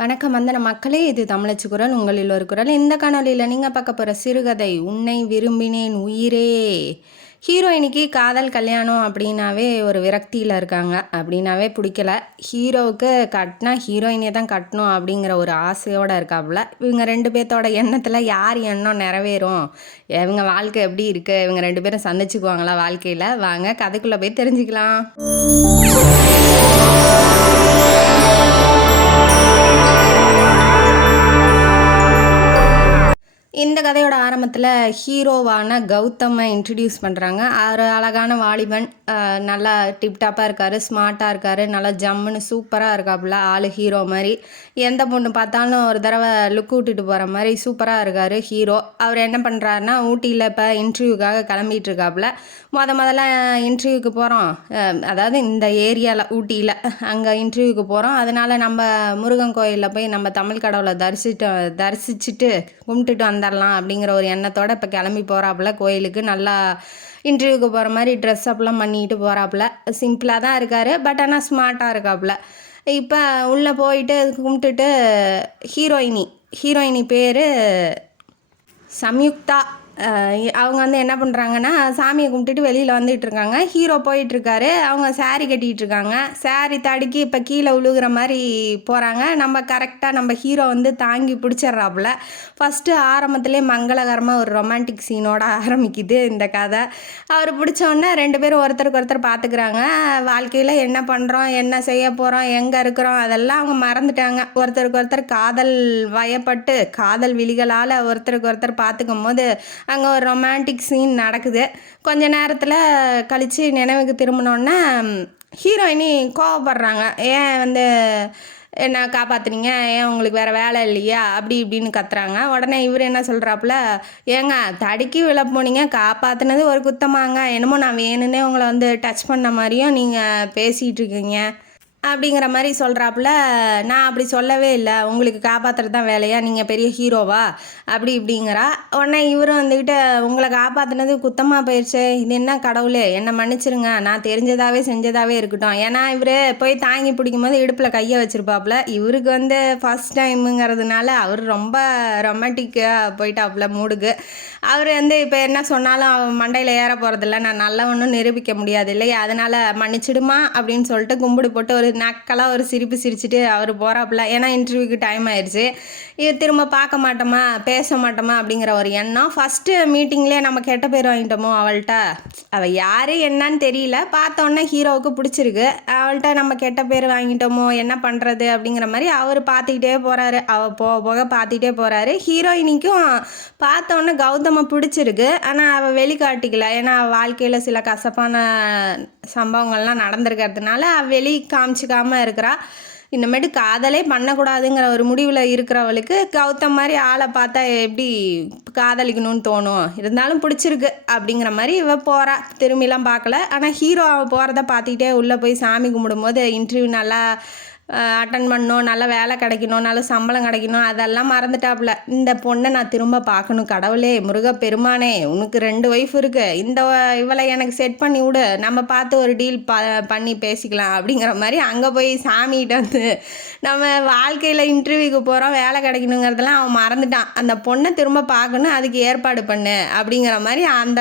வணக்கம் வந்தன மக்களே, இது தமிழச்சு குரல், உங்களில் ஒரு குரல். இந்த காணொலியில் நீங்கள் பார்க்க போகிற சிறுகதை உன்னை விரும்பினேன் உயிரே. ஹீரோயினிக்கு காதல் கல்யாணம் அப்படின்னாவே ஒரு விரக்தியில் இருக்காங்க. அப்படின்னாவே பிடிக்கல. ஹீரோவுக்கு கட்டினா ஹீரோயினே தான் கட்டணும் அப்படிங்கிற ஒரு ஆசையோடு இருக்காப்புல. இவங்க ரெண்டு பேர்த்தோட எண்ணத்தில் யார் எண்ணம் நிறைவேறும், இவங்க வாழ்க்கை எப்படி இருக்குது, இவங்க ரெண்டு பேரும் சந்திச்சுக்குவாங்களா வாழ்க்கையில்? வாங்க கதைக்குள்ளே போய் தெரிஞ்சுக்கலாம். இந்த கதையோட ஆரம்பத்தில் ஹீரோவான கௌதமை இன்ட்ரடியூஸ் பண்ணுறாங்க. ஒரு அழகான வாலிபன், நல்லா டிப்டாப்பாக இருக்கார், ஸ்மார்ட்டாக இருக்கார், நல்லா ஜம்முன்னு சூப்பராக இருக்காப்புல. ஆள் ஹீரோ மாதிரி. எந்த பொண்ணு பார்த்தாலும் ஒரு தடவை லுக் விட்டுட்டு போகிற மாதிரி சூப்பராக இருக்கார் ஹீரோ. அவர் என்ன பண்ணுறாருன்னா, ஊட்டியில் இப்போ இன்டர்வியூக்காக கிளம்பிட்டு இருக்காப்புல. முதல்ல இன்டர்வியூக்கு போகிறோம், அதாவது இந்த ஏரியாவில் ஊட்டியில் அங்கே இன்டர்வியூக்கு போகிறோம். அதனால் நம்ம முருகன் கோயிலில் போய் நம்ம தமிழ் கடவுளை தரிசிச்சுட்டு கும்பிட்டுட்டு வந்துடலாம் அப்படிங்கிற ஒரு எண்ணத்தோடு இப்போ கிளம்பி போகிறாப்புல கோயிலுக்கு. நல்லா இன்டர்வியூக்கு போகிற மாதிரி ட்ரெஸ் அப்லாம் பண்ணிட்டு போகிறாப்புல. சிம்பிளாக தான் இருக்கார், பட் ஆனால் ஸ்மார்ட்டாக இருக்காப்புல. இப்போ உள்ளே போயிட்டு கும்பிட்டுட்டு ஹீரோயினி பேர் சம்யுக்தா. அவங்க வந்து என்ன பண்ணுறாங்கன்னா, சாமியை கும்பிட்டுட்டு வெளியில் வந்துட்டுருக்காங்க. ஹீரோ போயிட்டுருக்காரு. அவங்க சாரீ கட்டிகிட்ருக்காங்க. சாரீ தடுக்கி இப்போ கீழே விழுகிற மாதிரி போகிறாங்க. நம்ம கரெக்டாக நம்ம ஹீரோ வந்து தாங்கி பிடிச்சிட்றாப்புல. ஃபஸ்ட்டு ஆரம்பத்துலேயே மங்களகரமாக ஒரு ரொமான்டிக் சீனோட ஆரம்பிக்குது இந்த கதை. அவர் பிடிச்சோன்னே ரெண்டு பேரும் ஒருத்தருக்கு ஒருத்தர் பார்த்துக்கிறாங்க. வாழ்க்கையில் என்ன பண்ணுறோம், என்ன செய்ய போகிறோம், எங்கே இருக்கிறோம், அதெல்லாம் அவங்க மறந்துட்டாங்க. ஒருத்தருக்கு ஒருத்தர் காதல் வயப்பட்டு காதல் விழிகளால் ஒருத்தருக்கு ஒருத்தர் பார்த்துக்கும் போது அங்கே ஒரு ரொமான்டிக் சீன் நடக்குது. கொஞ்ச நேரத்தில் கழித்து நினைவுக்கு திரும்பினோன்னே ஹீரோயினி கோவப்படுறாங்க. ஏன் வந்து என்ன காப்பாற்றுனீங்க, ஏன் உங்களுக்கு வேறு வேலை இல்லையா, அப்படி இப்படின்னு கத்துறாங்க. உடனே இவர் என்ன சொல்கிறாப்புல, ஏங்க தடுக்கி விழ போனீங்க, காப்பாற்றுனது ஒரு குத்தமாங்க, என்னமோ நான் வேணுன்னே உங்களை வந்து டச் பண்ண மாதிரியும் நீங்கள் பேசிகிட்டு இருக்கீங்க அப்படிங்கிற மாதிரி சொல்கிறாப்புல. நான் அப்படி சொல்லவே இல்லை, உங்களுக்கு காப்பாற்றுறது தான் வேலையா, நீங்கள் பெரிய ஹீரோவா, அப்படி இப்படிங்கிறா. உடனே இவரும் வந்துக்கிட்டு, உங்களை காப்பாற்றினது குத்தமாக போயிடுச்சு, இது என்ன கடவுளே என்னை மன்னிச்சிருங்க, நான் தெரிஞ்சதாகவே செஞ்சதாகவே இருக்கட்டும். ஏன்னா இவர் போய் தாங்கி பிடிக்கும் போது இடுப்பில் கையை வச்சுருப்பாப்புல. இவருக்கு வந்து ஃபஸ்ட் டைமுங்கிறதுனால அவர் ரொம்ப ரொமான்டிக்காக போயிட்டாப்புல மூடுக்கு. அவர் வந்து இப்போ என்ன சொன்னாலும் அவன் மண்டையில் ஏற போகிறதில்ல, நான் நல்லவனும் நிரூபிக்க முடியாது இல்லையா, அதனால் மன்னிச்சிடுமா அப்படின்னு சொல்லிட்டு கும்பிடு போட்டு ஒரு நக்கலாக ஒரு சிரிப்பு சிரிச்சுட்டு அவர் போகிறாப்புல. ஏன்னா இன்டர்வியூக்கு டைம் ஆயிடுச்சு. இது திரும்ப பார்க்க மாட்டோமா, பேச மாட்டோமா அப்படிங்கிற ஒரு எண்ணம். ஃபஸ்ட்டு மீட்டிங்லேயே நம்ம கெட்ட பேர் வாங்கிட்டோமோ அவள்கிட்ட, அவள் யார் என்னன்னு தெரியல, பார்த்தோன்னே ஹீரோவுக்கு பிடிச்சிருக்கு. அவள்கிட்ட நம்ம கெட்ட பேர் வாங்கிட்டோமோ, என்ன பண்ணுறது அப்படிங்கிற மாதிரி அவர் பார்த்துக்கிட்டே போகிறாரு. அவள் போக போக பார்த்துக்கிட்டே போகிறாரு. ஹீரோயினிக்கும் பார்த்தோன்னே கௌதமை பிடிச்சிருக்கு, ஆனால் அவள் வெளிக்காட்டிக்கல. ஏன்னா வாழ்க்கையில் சில கசப்பான சம்பவங்கள்லாம் நடந்திருக்கிறதுனால வெளி காமிச்சிக்காமல் இருக்கிறா. இந்தமாரி காதலே பண்ணக்கூடாதுங்கிற ஒரு முடிவில் இருக்கிறவளுக்கு கௌதம் மாதிரி ஆளை பார்த்தா எப்படி காதலிக்கணும்னு தோணும், இருந்தாலும் பிடிச்சிருக்கு அப்படிங்கிற மாதிரி இவ போகிறா. திரும்பிலாம் பார்க்கல. ஆனால் ஹீரோ அவள் போகிறத பார்த்துக்கிட்டே உள்ளே போய் சாமி கும்பிடும்போது இன்டர்வியூ நல்லா அட்டன் பண்ணணும், நல்ல வேலை கிடைக்கணும், நல்ல சம்பளம் கிடைக்கணும், அதெல்லாம் மறந்துட்டாப்புல. இந்த பொண்ணை நான் திரும்ப பார்க்கணும், கடவுளே முருக பெருமானே, உனக்கு 2 ஒய்ஃப் இருக்குது, இந்த இவளை எனக்கு செட் பண்ணி விடு, நம்ம பார்த்து ஒரு டீல் பண்ணி பேசிக்கலாம் அப்படிங்கிற மாதிரி அங்கே போய் சாமிகிட்ட வந்து நம்ம வாழ்க்கையில் இன்டர்வியூக்கு போகிறோம், வேலை கிடைக்கணுங்கிறதெல்லாம் அவன் மறந்துட்டான். அந்த பொண்ணை திரும்ப பார்க்கணும், அதுக்கு ஏற்பாடு பண்ணு அப்படிங்கிற மாதிரி அந்த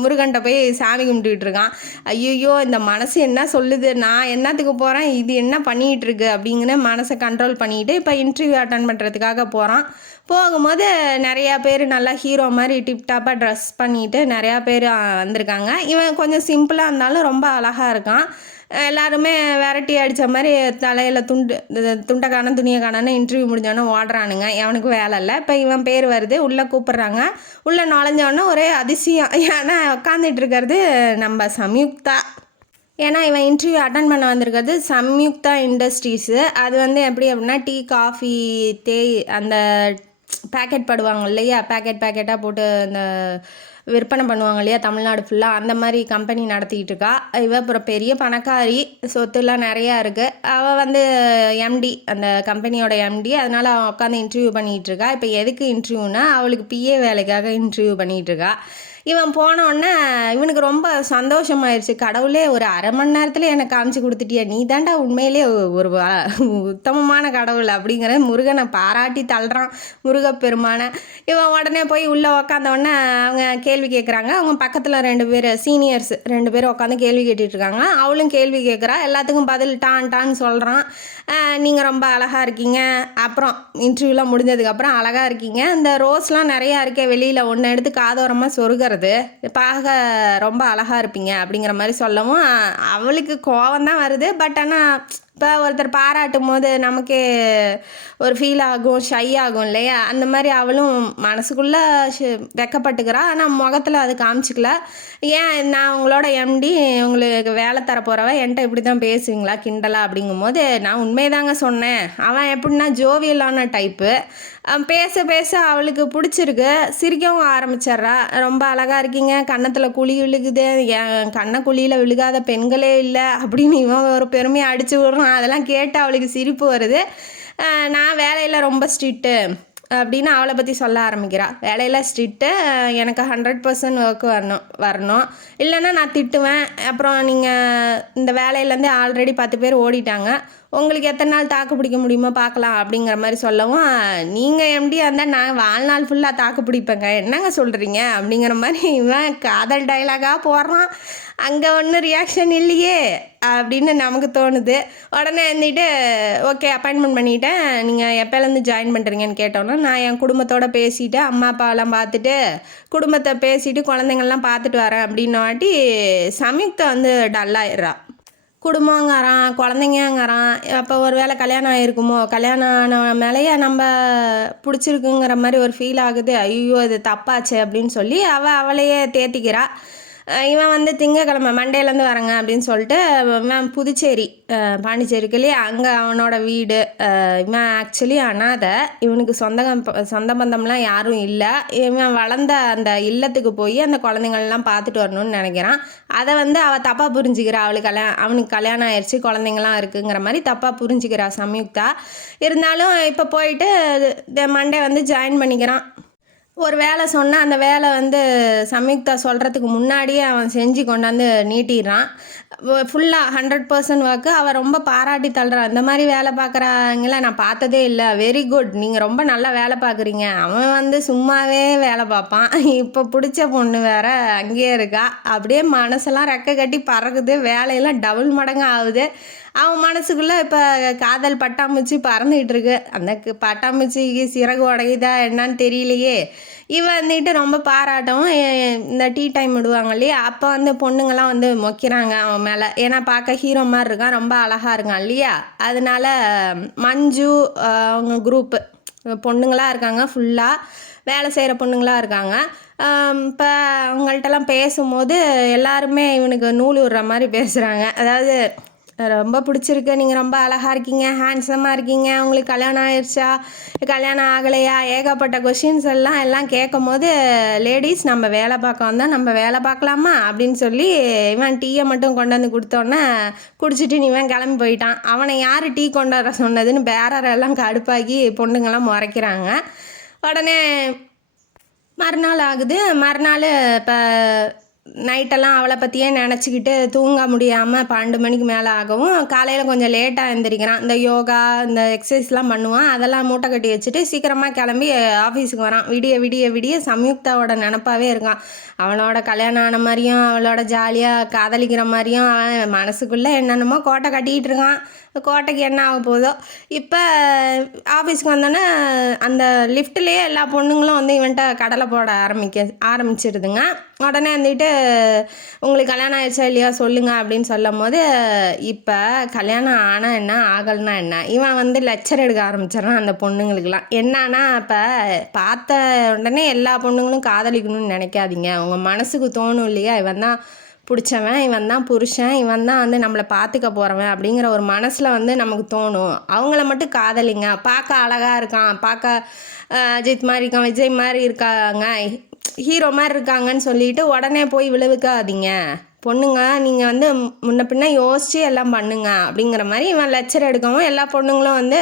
முருகன்ட்ட போய் சாமி கும்பிட்டுக்கிட்டு இருக்கான். ஐயோ இந்த மனசு என்ன சொல்லுது, நான் என்னத்துக்கு போகிறேன், இது என்ன பண்ணிகிட்டு இருக்கு அப்படிங்கிற மனசை கண்ட்ரோல் பண்ணிக்கிட்டு இப்போ இன்டர்வியூ அட்டன் பண்ணுறதுக்காக போகிறான். போகும்போது நிறையா பேர் நல்லா ஹீரோ மாதிரி டிப்டாப்பாக ட்ரெஸ் பண்ணிட்டு நிறையா பேர் வந்திருக்காங்க. இவன் கொஞ்சம் சிம்பிளாக இருந்தாலும் ரொம்ப அழகாக இருக்கான். எல்லாருமே விரட்டி அடித்த மாதிரி தலையில் துண்டை காண துணியை காணன்னு இன்டர்வியூ முடிஞ்சோடனே ஓடுறானுங்க. எவனுக்கு வேலை இல்லை. இப்போ இவன் பேர் வருது, உள்ளே கூப்பிட்றாங்க. உள்ளே நுழைஞ்சோடனே ஒரே அதிசயம், ஏன்னா உட்காந்துட்டு இருக்கிறது நம்ம சம்யுக்தா. ஏன்னா இவன் இன்டர்வியூ அட்டன் பண்ண வந்திருக்கிறது சம்யுக்தா இண்டஸ்ட்ரீஸு. அது வந்து எப்படி அப்படின்னா டீ காஃபி அந்த பேக்கெட் படுவாங்க இல்லையா, பேக்கெட்டாக போட்டு அந்த விற்பனை பண்ணுவாங்க இல்லையா தமிழ்நாடு ஃபுல்லாக, அந்த மாதிரி கம்பெனி நடத்திக்கிட்டு இருக்கா. இவ அப்புறம் பெரிய பணக்காரி, சொத்துலாம் நிறையா இருக்குது. அவள் வந்து எம்டி, அந்த கம்பெனியோட எம்டி. அதனால் அவள் உட்காந்து இன்டர்வியூ பண்ணிகிட்டு இருக்கா. இப்போ எதுக்கு இன்டர்வியூனா அவளுக்கு பிஏ வேலைக்காக இன்டர்வியூ பண்ணிகிட்டு இருக்கா. இவன் போனோடனே இவனுக்கு ரொம்ப சந்தோஷமாயிருச்சு. கடவுளே ஒரு அரை மணி நேரத்தில் எனக்கு காமிச்சு கொடுத்துட்டியா, நீ தாண்டா உண்மையிலே ஒரு உத்தமமான கடவுள் அப்படிங்கிற முருகனை பாராட்டி தள்ளுறான் முருகப்பெருமானை. இவன் உடனே போய் உள்ளே உக்காந்தோடனே அவங்க கேள்வி கேட்குறாங்க. அவங்க பக்கத்தில் 2 பேர் சீனியர்ஸ் 2 பேர் உட்காந்து கேள்வி கேட்டுட்டு இருக்காங்க. அவளும் கேள்வி கேட்குறா. எல்லாத்துக்கும் பதில் டான்னு சொல்கிறான். நீங்கள் ரொம்ப அழகாக இருக்கீங்க, அப்புறம் இன்டர்வியூலாம் முடிஞ்சதுக்கப்புறம் அழகாக இருக்கீங்க, இந்த ரோஸ்லாம் நிறையா இருக்கே வெளியில் ஒன்று எடுத்து காதோரமாக சொருகிறது, பார்க்க ரொம்ப அழகாக இருப்பீங்க அப்படிங்கிற மாதிரி சொல்லவும் அவளுக்கு கோவம் தான் வருது. பட் ஆனால் இப்போ ஒருத்தர் பாராட்டும் போது நமக்கே ஒரு ஃபீல் ஆகும், ஷை ஆகும் இல்லையா? அந்த மாதிரி அவளும் மனசுக்குள்ளே வெக்கப்பட்டுக்கிறா. ஆனால் முகத்தில் அது காமிச்சிக்கல. ஏன் நான் உங்களோட எம்டி, உங்களுக்கு வேலை தர போகிறவ என்கிட்ட இப்படி தான் பேசுவீங்களா கிண்டலா அப்படிங்கும்போது, நான் உண்மைதாங்க சொன்னேன். அவன் எப்படின்னா ஜோவியலான டைப்பு. பேச பேச அவளுக்கு பிடிச்சிருக்கு, சிரிக்கவும் ஆரம்பிச்சிட்றா. ரொம்ப அழகாக இருக்கீங்க, கன்னத்தில் குழி விழுகுது, என் கண்ணை குழியில் விழுகாத பெண்களே இல்லை அப்படின்னு இவன் ஒரு பெருமையை அடித்து விடுறான். அதெல்லாம் கேட்டு அவளுக்கு சிரிப்பு வருது. நான் வேலையில் ரொம்ப ஸ்ட்ரிக்ட்டு அப்படின்னு அவளை பற்றி சொல்ல ஆரம்பிக்கிறா. வேலையில் ஸ்ட்ரிக்ட்டு, எனக்கு 100% ஒர்க்கு வரணும் இல்லைன்னா நான் திட்டுவேன். அப்புறம் நீங்கள் இந்த வேலையிலேருந்து ஆல்ரெடி 10 பேர் ஓடிட்டாங்க, உங்களுக்கு எத்தனை நாள் தாக்கு பிடிக்க முடியுமோ பார்க்கலாம் அப்படிங்கிற மாதிரி சொல்லவும், நீங்கள் எம்டியாக இருந்தால் நான் வாழ்நாள் ஃபுல்லாக தாக்கு பிடிப்பேங்க, என்னங்க சொல்கிறீங்க அப்படிங்கிற மாதிரி இவன் காதல் டைலாகாக போடுறான். அங்கே ஒன்றும் ரியாக்ஷன் இல்லையே அப்படின்னு நமக்கு தோணுது. உடனே இருந்துட்டு ஓகே அப்பாயின்மெண்ட் பண்ணிவிட்டேன், நீங்கள் எப்போலேருந்து ஜாயின் பண்ணுறீங்கன்னு கேட்டோன்னா, நான் என் குடும்பத்தோடு பேசிவிட்டு அம்மா அப்பாவெல்லாம் பார்த்துட்டு குடும்பத்தை பேசிவிட்டு குழந்தைங்கள்லாம் பார்த்துட்டு வரேன் அப்படின்ன வாட்டி சம்யுக்தா வந்து டல்லாயிடுறா. குடும்பங்கிறான், குழந்தைங்கங்கிறான். அப்போ ஒரு வேளை கல்யாணம் ஆகிருக்குமோ, கல்யாணம் ஆன மேலேயே நம்ம பிடிச்சிருக்குங்கிற மாதிரி ஒரு ஃபீல் ஆகுது. ஐயோ இது தப்பாச்சு அப்படின்னு சொல்லி அவளையே தேத்திக்கிறா. இவன் வந்து திங்கக்கிழமை மண்டேலேருந்து வரேங்க அப்படின்னு சொல்லிட்டு இவன் புதுச்சேரி பாண்டிச்சேரிக்கு இல்லையா, அங்கே அவனோட வீடு. இவன் ஆக்சுவலி அனாதை, இவனுக்கு சொந்த பந்தம்லாம் யாரும் இல்லை. இவன் வளர்ந்த அந்த இல்லத்துக்கு போய் அந்த குழந்தைங்கள்லாம் பார்த்துட்டு வரணும்னு நினைக்கிறான். அதை வந்து அவள் தப்பாக புரிஞ்சுக்கிறா. அவனுக்கு கல்யாணம் ஆயிடுச்சு, குழந்தைங்களாம் இருக்குங்கிற மாதிரி தப்பாக புரிஞ்சுக்கிறா சம்யுக்தா. இருந்தாலும் இப்போ போயிட்டு மண்டே வந்து ஜாயின் பண்ணிக்கிறான். ஒரு வேலை சொன்னால் அந்த வேலை வந்து சம்யுக்தா சொல்கிறதுக்கு முன்னாடியே அவன் செஞ்சு கொண்டாந்து நீட்டிடுறான். ஃபுல்லாக 100% ஒர்க்கு. அவள் ரொம்ப பாராட்டி தள்ளுறான். இந்த மாதிரி வேலை பார்க்குறாங்கள நான் பார்த்ததே இல்லை, வெரி குட், நீங்கள் ரொம்ப நல்லா வேலை பார்க்குறீங்க. அவன் வந்து சும்மாவே வேலை பார்ப்பான். இப்போ பிடிச்ச பொண்ணு வேற அங்கேயே இருக்கா. அப்படியே மனசெல்லாம் ரெக்கை கட்டி பறகுது, வேலையெல்லாம் டபுள் மடங்கு ஆகுது. அவன் மனசுக்குள்ளே இப்போ காதல் பட்டாம்பூச்சி பறந்துக்கிட்டு இருக்கு. அந்த பட்டாம்பூச்சிக்கு சிறகு உடையுதா என்னன்னு தெரியலையே. இவன் வந்துட்டு ரொம்ப பாராட்டவும் இந்த டீ டைம் விடுவாங்க இல்லையா, அப்போ வந்து பொண்ணுங்கள்லாம் வந்து மொக்கிறாங்க அவன் மேலே. ஏன்னா பார்க்க ஹீரோ மாதிரி இருக்கான், ரொம்ப அழகாக இருக்கான் இல்லையா. அதனால மஞ்சு அவங்க குரூப்பு பொண்ணுங்களாக இருக்காங்க, ஃபுல்லாக வேலை செய்கிற பொண்ணுங்களாக இருக்காங்க. இப்போ அவங்கள்ட்டலாம் பேசும்போது எல்லாருமே இவனுக்கு நூல் விடுற மாதிரி பேசுகிறாங்க. அதாவது ரொம்ப பிடிச்சிருக்கு, நீங்கள் ரொம்ப அழகாக இருக்கீங்க, ஹேண்ட்ஸமாக இருக்கீங்க, உங்களுக்கு கல்யாணம் ஆயிடுச்சா, கல்யாணம் ஆகலையா, ஏகப்பட்ட கொஷின்ஸ் எல்லாம் கேட்கும் போது, லேடிஸ் நம்ம வேலை பார்க்க வந்தால் நம்ம வேலை பார்க்கலாமா அப்படின்னு சொல்லி இவன் டீயை மட்டும் கொண்டு வந்து கொடுத்தோன்னே குடிச்சிட்டு இவன் கிளம்பி போயிட்டான். அவனை யார் டீ கொண்டு வர சொன்னதுன்னு பேரெல்லாம் கடுப்பாக்கி பொண்ணுங்கள்லாம் முறைக்கிறாங்க. உடனே மறுநாள் ஆகுது. மறுநாள் இப்போ நைட்டெல்லாம் அவளை பற்றியே நினச்சிக்கிட்டு தூங்க முடியாமல் 12 மணிக்கு மேலே ஆகவும், காலையில் கொஞ்சம் லேட்டாக எழுந்திரிக்கிறான். இந்த யோகா இந்த எக்ஸசைஸ்லாம் பண்ணுவான். அதெல்லாம் மூட்டை கட்டி வச்சுட்டு சீக்கிரமாக கிளம்பி ஆஃபீஸுக்கு வரான். விடிய விடிய விடிய சம்யுக்தாவோட நினப்பாவே இருக்கான். அவனோட கல்யாணம் ஆன மாதிரியும் அவளோட ஜாலியாக காதலிக்கிற மாதிரியும் அவன் மனசுக்குள்ளே என்னென்னமோ கோட்டை கட்டிக்கிட்டு இருக்கான். கோட்டைக்கு என்ன ஆக போதோ. இப்போ ஆஃபீஸ்க்கு வந்தோன்னே அந்த லிஃப்ட்லேயே எல்லா பொண்ணுங்களும் வந்து இவன்ட்ட கடலை போட ஆரம்பிச்சிருதுங்க. உடனே வந்துட்டு உங்களுக்கு கல்யாணம் ஆயிடுச்சா இல்லையா சொல்லுங்கள் அப்படின்னு சொல்லும் போது, இப்போ கல்யாணம் ஆனால் என்ன ஆகலைன்னா என்ன, இவன் வந்து லெக்சர் எடுக்க ஆரம்பிச்சிடறான் அந்த பொண்ணுங்களுக்கெல்லாம். என்னன்னா இப்போ பார்த்த உடனே எல்லா பொண்ணுங்களும் காதலிக்கணும்னு நினைக்காதீங்க. உங்கள் மனசுக்கு தோணும் இல்லையா, இவன் தான் பிடிச்சவன், இவன் தான் புருஷன், இவன் தான் வந்து நம்மளை பார்த்துக்க போகிறவன் அப்படிங்கிற ஒரு மனசில் வந்து நமக்கு தோணும். அவங்கள மட்டும் காதலிங்க. பார்க்க அழகாக இருக்கான், பார்க்க அஜித் மாதிரி இருக்கான், விஜய் மாதிரி இருக்காங்க, ஹீரோ மாதிரி இருக்காங்கன்னு சொல்லிட்டு உடனே போய் விழுவுக்காதீங்க. பொண்ணுங்க நீங்கள் வந்து முன்ன பின்ன யோசித்து எல்லாம் பண்ணுங்க அப்படிங்கிற மாதிரி இவன் லெக்சர் எடுக்கவும் எல்லா பொண்ணுங்களும் வந்து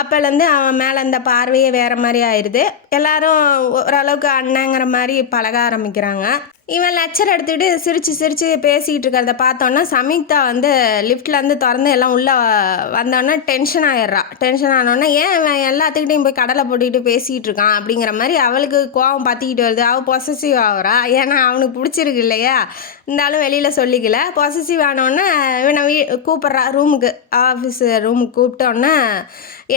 அப்போலேருந்து அவன் மேலே இந்த பார்வையே வேறு மாதிரி ஆயிடுது. எல்லாரும் ஓரளவுக்கு அண்ணங்கிற மாதிரி பழக ஆரம்பிக்கிறாங்க. இவன் லெக்சர் எடுத்துக்கிட்டு சிரித்து சிரித்து பேசிக்கிட்டு இருக்கிறத பார்த்தோன்னா சமீக்தா வந்து லிஃப்ட்லேருந்து திறந்து எல்லாம் உள்ளே வந்தோடனே டென்ஷன் ஆகிடுறா. டென்ஷன் ஆனோடனே ஏன் இவன் எல்லாத்துக்கிட்டையும் போய் கடலை போட்டுக்கிட்டு பேசிக்கிட்டு இருக்கான் அப்படிங்கிற மாதிரி அவளுக்கு கோவம் பற்றிக்கிட்டு வருது. அவள் பொசசிவ் ஆகிறா. ஏன்னா அவனுக்கு பிடிச்சிருக்கு இல்லையா, இருந்தாலும் வெளியில் சொல்லிக்கல. பொசசிவ் ஆனோடனே இவனை கூப்பிட்றா ரூமுக்கு, ஆஃபீஸு ரூமுக்கு கூப்பிட்டோன்னே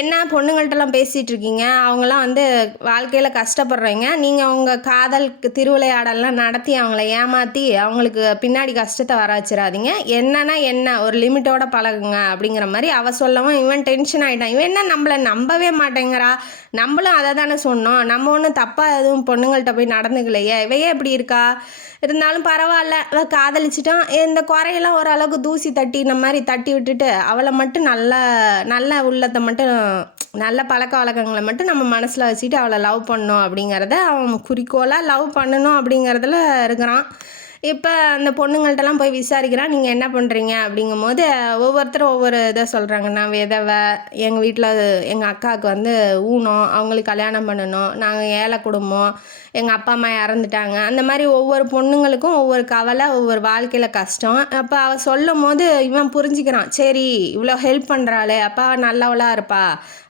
என்ன பொண்ணுங்கள்ட்டெல்லாம் பேசிகிட்டு இருக்கீங்க, அவங்களாம் வந்து வாழ்க்கையில் கஷ்டப்படுறீங்க, நீங்கள் உங்கள் காதலுக்கு திருவிளையாடலாம் நடத்தி அவங்கள ஏமாற்றி அவங்களுக்கு பின்னாடி கஷ்டத்தை வர வச்சிடாதீங்க, என்னன்னா என்ன ஒரு லிமிட்டோட பழகுங்க அப்படிங்கிற மாதிரி அவள் சொல்லவும் இவன் டென்ஷன் ஆகிட்டான். இவன் என்ன நம்மளை நம்பவே மாட்டேங்கிறா, நம்மளும் அதை தானே சொன்னோம், நம்ம ஒன்றும் தப்பாக எதுவும் பொண்ணுங்கள்கிட்ட போய் நடந்துக்கலையே, இவையே இப்படி இருக்கா, இருந்தாலும் பரவாயில்ல காதலிச்சிட்டான், இந்த குறையெல்லாம் ஓரளவுக்கு தூசி தட்டி இந்த மாதிரி தட்டி விட்டுட்டு அவளை மட்டும் நல்ல உள்ளத்தை மட்டும் நல்ல பழக்க வழக்கங்களை மட்டும் நம்ம மனசில் வச்சுட்டு அவளை லவ் பண்ணணும் அப்படிங்கிறத அவன் குறிக்கோளாக லவ் பண்ணணும் அப்படிங்கிறதுல இருக்கிறான். இப்போ அந்த பொண்ணுங்கள்ட்டெல்லாம் போய் விசாரிக்கிறான், நீங்கள் என்ன பண்ணுறீங்க அப்படிங்கும்போது ஒவ்வொருத்தரும் ஒவ்வொரு இதை சொல்கிறாங்க. நான் விதவை, எங்கள் வீட்டில் எங்கள் அக்காவுக்கு வந்து ஊனம், அவங்களுக்கு கல்யாணம் பண்ணணும், நாங்கள் ஏழை குடும்பம், எங்கள் அப்பா அம்மா இறந்துட்டாங்க, அந்த மாதிரி ஒவ்வொரு பொண்ணுங்களுக்கும் ஒவ்வொரு கவலை, ஒவ்வொரு வாழ்க்கையில் கஷ்டம். அப்போ அவள் சொல்லும் போது இவன் புரிஞ்சுக்கிறான், சரி இவ்வளோ ஹெல்ப் பண்ணுறாளே அப்பா நல்லவளாக இருப்பா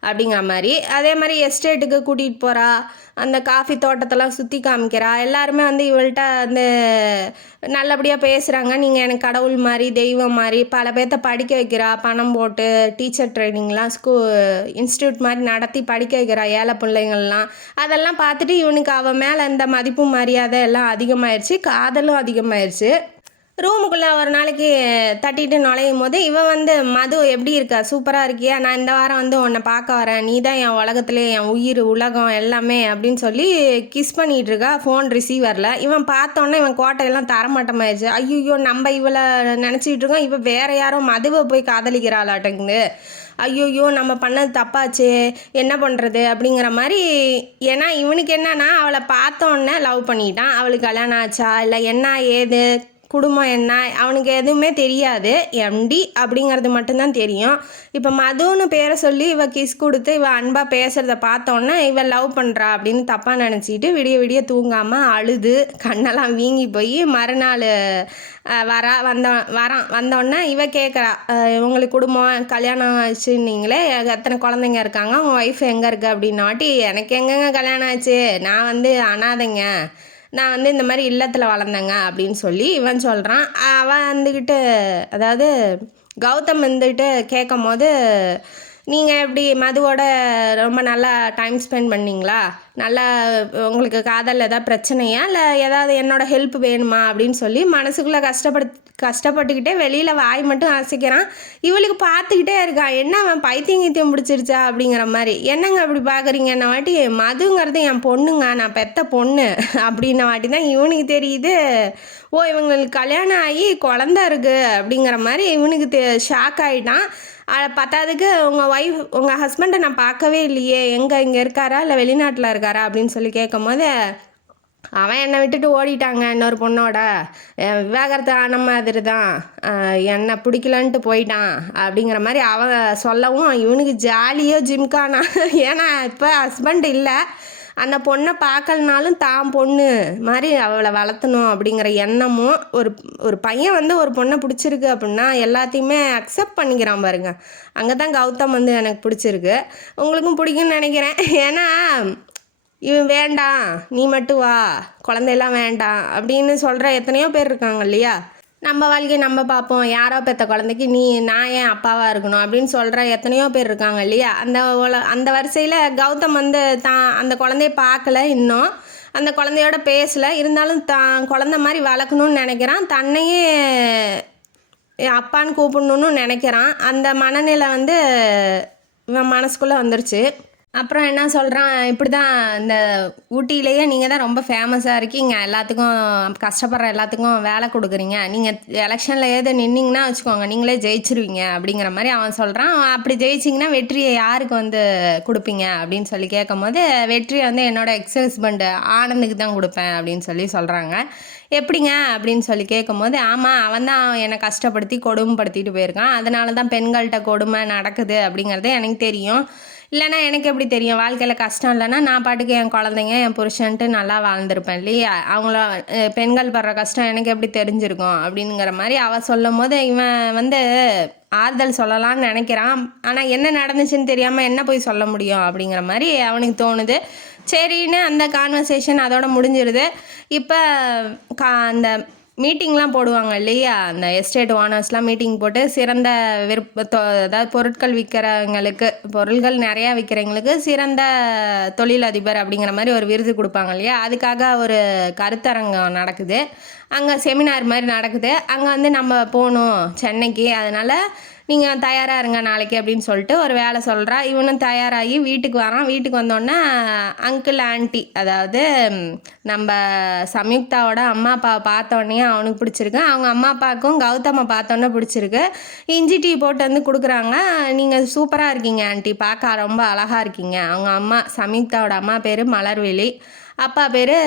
அப்படிங்கிற மாதிரி. அதே மாதிரி எஸ்டேட்டுக்கு கூட்டிகிட்டு போகிறா, அந்த காஃபி தோட்டத்தெல்லாம் சுற்றி காமிக்கிறா, எல்லாருமே வந்து இவள்கிட்ட வந்து நல்லபடியாக பேசுகிறாங்க, நீங்கள் எனக்கு கடவுள் மாதிரி தெய்வம் மாதிரி, பல பேர்த்த படிக்க வைக்கிறா, பணம் போட்டு டீச்சர் ட்ரைனிங்லாம் இன்ஸ்டியூட் மாதிரி நடத்தி படிக்க வைக்கிறா ஏழை பிள்ளைங்கள்லாம். அதெல்லாம் பார்த்துட்டு இவனுக்கு அவன் மேலே இந்த மதிப்பு மரியாதை எல்லாம் அதிகமாகிடுச்சு, காதலும் அதிகமாகிடுச்சு. ரூமுக்குள்ளே ஒரு நாளைக்கு தட்டிட்டு நுழையும் போது இவன் வந்து மது எப்படி இருக்கா, சூப்பராக இருக்கியா, நான் இந்த வாரம் வந்து உன்னை பார்க்க வரேன், நீ தான் என் உலகத்துலேயே என் உயிர் உலகம் எல்லாமே அப்படின்னு சொல்லி கிஸ் பண்ணிகிட்டு இருக்கா ஃபோன் ரிசீவரில். இவன் பார்த்தோன்னே இவன் கோட்டையெல்லாம் தரமாட்டமாயிடுச்சு. ஐயோ நம்ம இவளை நினச்சிக்கிட்டு இருக்கோம், இவன் வேறு யாரோ மதுவை போய் காதலிக்கிறாளாட்டங்குது, ஐயோயோ நம்ம பண்ணது தப்பாச்சு என்ன பண்ணுறது அப்படிங்கிற மாதிரி. ஏன்னா இவனுக்கு என்னன்னா அவளை பார்த்தோன்னே லவ் பண்ணிட்டான், அவளுக்கு கல்யாணம் ஆச்சா இல்லை என்ன ஏது குடும்பம் என்ன அவனுக்கு எதுவுமே தெரியாது, எம்டி அப்படிங்கிறது மட்டும்தான் தெரியும். இப்போ மதுன்னு பேரை சொல்லி இவ கிஸ் கொடுத்து இவ அன்பாக பேசுகிறத பார்த்தோன்னே இவ லவ் பண்ணுறா அப்படின்னு தப்பாக நினச்சிக்கிட்டு விடிய விடிய தூங்காமல் அழுது கண்ணெல்லாம் வீங்கி போய் மறுநாள் வந்தோடனே இவ கேட்குறா, உங்களுக்கு குடும்பம் கல்யாணம் ஆச்சுன்னீங்களே, எத்தனை குழந்தைங்க இருக்காங்க, உங்கள் ஒய்ஃப் எங்கே இருக்கு அப்படின்னாட்டி, எனக்கு எங்கெங்க கல்யாணம் ஆச்சு, நான் வந்து அனாதைங்க, நான் வந்து இந்த மாதிரி இல்லத்தில் வளர்ந்தேங்க அப்படின்னு சொல்லி இவன் சொல்கிறான். அவன் வந்துக்கிட்டு அதாவது கௌதம் வந்துக்கிட்டு கேட்கும் போது, நீங்கள் எப்படி மதுவோட ரொம்ப நல்லா டைம் ஸ்பெண்ட் பண்ணிங்களா, நல்லா உங்களுக்கு காதல் ஏதாவது பிரச்சனையா இல்லை ஏதாவது என்னோடய ஹெல்ப் வேணுமா அப்படின்னு சொல்லி மனசுக்குள்ளே கஷ்டப்பட்டுக்கிட்டே வெளியில் வாய் மட்டும் அசைக்கிறான். இவளுக்கு பார்த்துக்கிட்டே இருக்கான், என்ன அவன் பைத்தியம் பிடிச்சிருச்சா அப்படிங்கிற மாதிரி. என்னங்க அப்படி பார்க்குறீங்கன்ன வாட்டி, மதுங்கிறது என் பொண்ணுங்க, நான் பெத்த பொண்ணு அப்படின்ன வாட்டி தான் இவனுக்கு தெரியுது, ஓ இவங்களுக்கு கல்யாணம் ஆகி குழந்த இருக்குது அப்படிங்கிற மாதிரி இவனுக்கு ஷாக் ஆகிட்டான். பத்தாவதுக்கு உங்கள் ஹஸ்பண்டை நான் பார்க்கவே இல்லையே, இங்கே இருக்காரா இல்லை வெளிநாட்டில் இருக்காரா அப்படின்னு சொல்லி கேட்கும் போது, அவன் என்னை விட்டுட்டு ஓடிட்டாங்க இன்னொரு பொண்ணோட, விவாகரத்து ஆன மாதிரி தான், என்னை பிடிக்கலன்ட்டு போயிட்டான் அப்படிங்கிற மாதிரி அவன் சொல்லவும் இவனுக்கு ஜாலியோ ஜிம்கானா. ஏன்னா இப்போ ஹஸ்பண்ட் இல்லை, அந்த பொண்ணை பார்க்கலனாலும் தான் பொண்ணு மாதிரி அவளை வளர்த்தணும் அப்படிங்கிற எண்ணமும். ஒரு பையன் வந்து ஒரு பொண்ணை பிடிச்சிருக்கு அப்படின்னா எல்லாத்தையுமே அக்செப்ட் பண்ணிக்கிறான் பாருங்க. அங்கே தான் கௌதம் வந்து எனக்கு பிடிச்சிருக்கு, உங்களுக்கும் பிடிக்கும்னு நினைக்கிறேன். ஏன்னா இவன் வேண்டாம் நீ மட்டும் வா, குழந்தையெல்லாம் வேண்டாம் அப்படின்னு சொல்கிற எத்தனையோ பேர் இருக்காங்க இல்லையா, நம்ம வாழ்க்கையை நம்ம பார்ப்போம், யாரோ பெற்ற குழந்தைக்கு நான் ஏன் அப்பாவாக இருக்கணும் அப்படின்னு சொல்கிற எத்தனையோ பேர் இருக்காங்க இல்லையா. அந்த வரிசையில் கௌதம் வந்து அந்த குழந்தைய பார்க்கல, இன்னும் அந்த குழந்தையோட பேசலை, இருந்தாலும் தான் குழந்தை மாதிரி வளர்க்கணும்னு நினைக்கிறான், தன்னையே அப்பான்னு கூப்பிடணுன்னு நினைக்கிறான். அந்த மனநிலை வந்து இவன் மனசுக்குள்ளே வந்துருச்சு. அப்புறம் என்ன சொல்கிறான், இப்படி தான் இந்த ஊட்டியிலேயே நீங்கள் தான் ரொம்ப ஃபேமஸாக இருக்கீங்க, எல்லாத்துக்கும் கஷ்டப்படுற எல்லாத்துக்கும் வேலை கொடுக்குறீங்க, நீங்கள் எலெக்ஷனில் ஏதோ நின்னிங்கன்னா வச்சுக்கோங்க நீங்களே ஜெயிச்சிருவீங்க அப்படிங்கிற மாதிரி அவன் சொல்கிறான். அப்படி ஜெயிச்சிங்கன்னா வெற்றியை யாருக்கு வந்து கொடுப்பீங்க அப்படின்னு சொல்லி கேட்கும் போது, வெற்றியை வந்து என்னோடய எக்ஸ் ஹஸ்பண்ட் ஆனந்துக்கு தான் கொடுப்பேன் அப்படின்னு சொல்லி சொல்கிறாங்க. எப்படிங்க அப்படின்னு சொல்லி கேட்கும்போது, ஆமாம் அவன் தான் என்னை கஷ்டப்படுத்தி கொடுமைப்படுத்திட்டு போயிருக்கான், அதனால தான் பெண்கள்கிட்ட கொடுமை நடக்குது அப்படிங்கிறது எனக்கு தெரியும், இல்லைன்னா எனக்கு எப்படி தெரியும் வாழ்க்கையில் கஷ்டம் இல்லைன்னா நான் பாட்டுக்கு என் குழந்தைங்க என் புருஷன்ட்டு நல்லா வாழ்ந்திருப்பேன் இல்லையா? அவங்கள பெண்கள் படுற கஷ்டம் எனக்கு எப்படி தெரிஞ்சிருக்கும் அப்படிங்கிற மாதிரி அவள் சொல்லும் போது இவன் வந்து ஆறுதல் சொல்லலாம்னு நினைக்கிறான். ஆனால் என்ன நடந்துச்சுன்னு தெரியாமல் என்ன போய் சொல்ல முடியும் அப்படிங்கிற மாதிரி அவனுக்கு தோணுது. சரின்னு அந்த கான்வர்சேஷன் அதோட முடிஞ்சிருது. இப்போ அந்த மீட்டிங்லாம் போடுவாங்க இல்லையா? அந்த எஸ்டேட் ஓனர்ஸ்லாம் மீட்டிங் போட்டு சிறந்த அதாவது பொருட்கள் விற்கிறவங்களுக்கு, பொருள்கள் நிறையா விற்கிறவங்களுக்கு சிறந்த தொழிலதிபர் அப்படிங்கிற மாதிரி ஒரு விருது கொடுப்பாங்க இல்லையா? அதுக்காக ஒரு கருத்தரங்கம் நடக்குது. அங்கே செமினார் மாதிரி நடக்குது. அங்கே வந்து நம்ம போகணும் சென்னைக்கு, அதனால் நீங்கள் தயாராக இருங்க நாளைக்கு அப்படின்னு சொல்லிட்டு ஒரு வேலை சொல்கிறா. இவனும் தயாராகி வீட்டுக்கு வரான். வீட்டுக்கு வந்தோடனே அங்கிள் ஆன்ட்டி, அதாவது நம்ம சம்யுக்தாவோட அம்மா அப்பாவை பார்த்தோன்னே அவனுக்கு பிடிச்சிருக்கு. அவங்க அம்மா அப்பாவுக்கும் கௌதமை பார்த்தோன்னே பிடிச்சிருக்கு. இஞ்சி டீ போட்டு வந்து கொடுக்குறாங்க. நீங்கள் சூப்பராக இருக்கீங்க ஆன்ட்டி, பார்க்க ரொம்ப அழகாக இருக்கீங்க. அவங்க அம்மா சம்யுக்தாவோட அம்மா பேர் மலர்விழி, அப்பா பேர்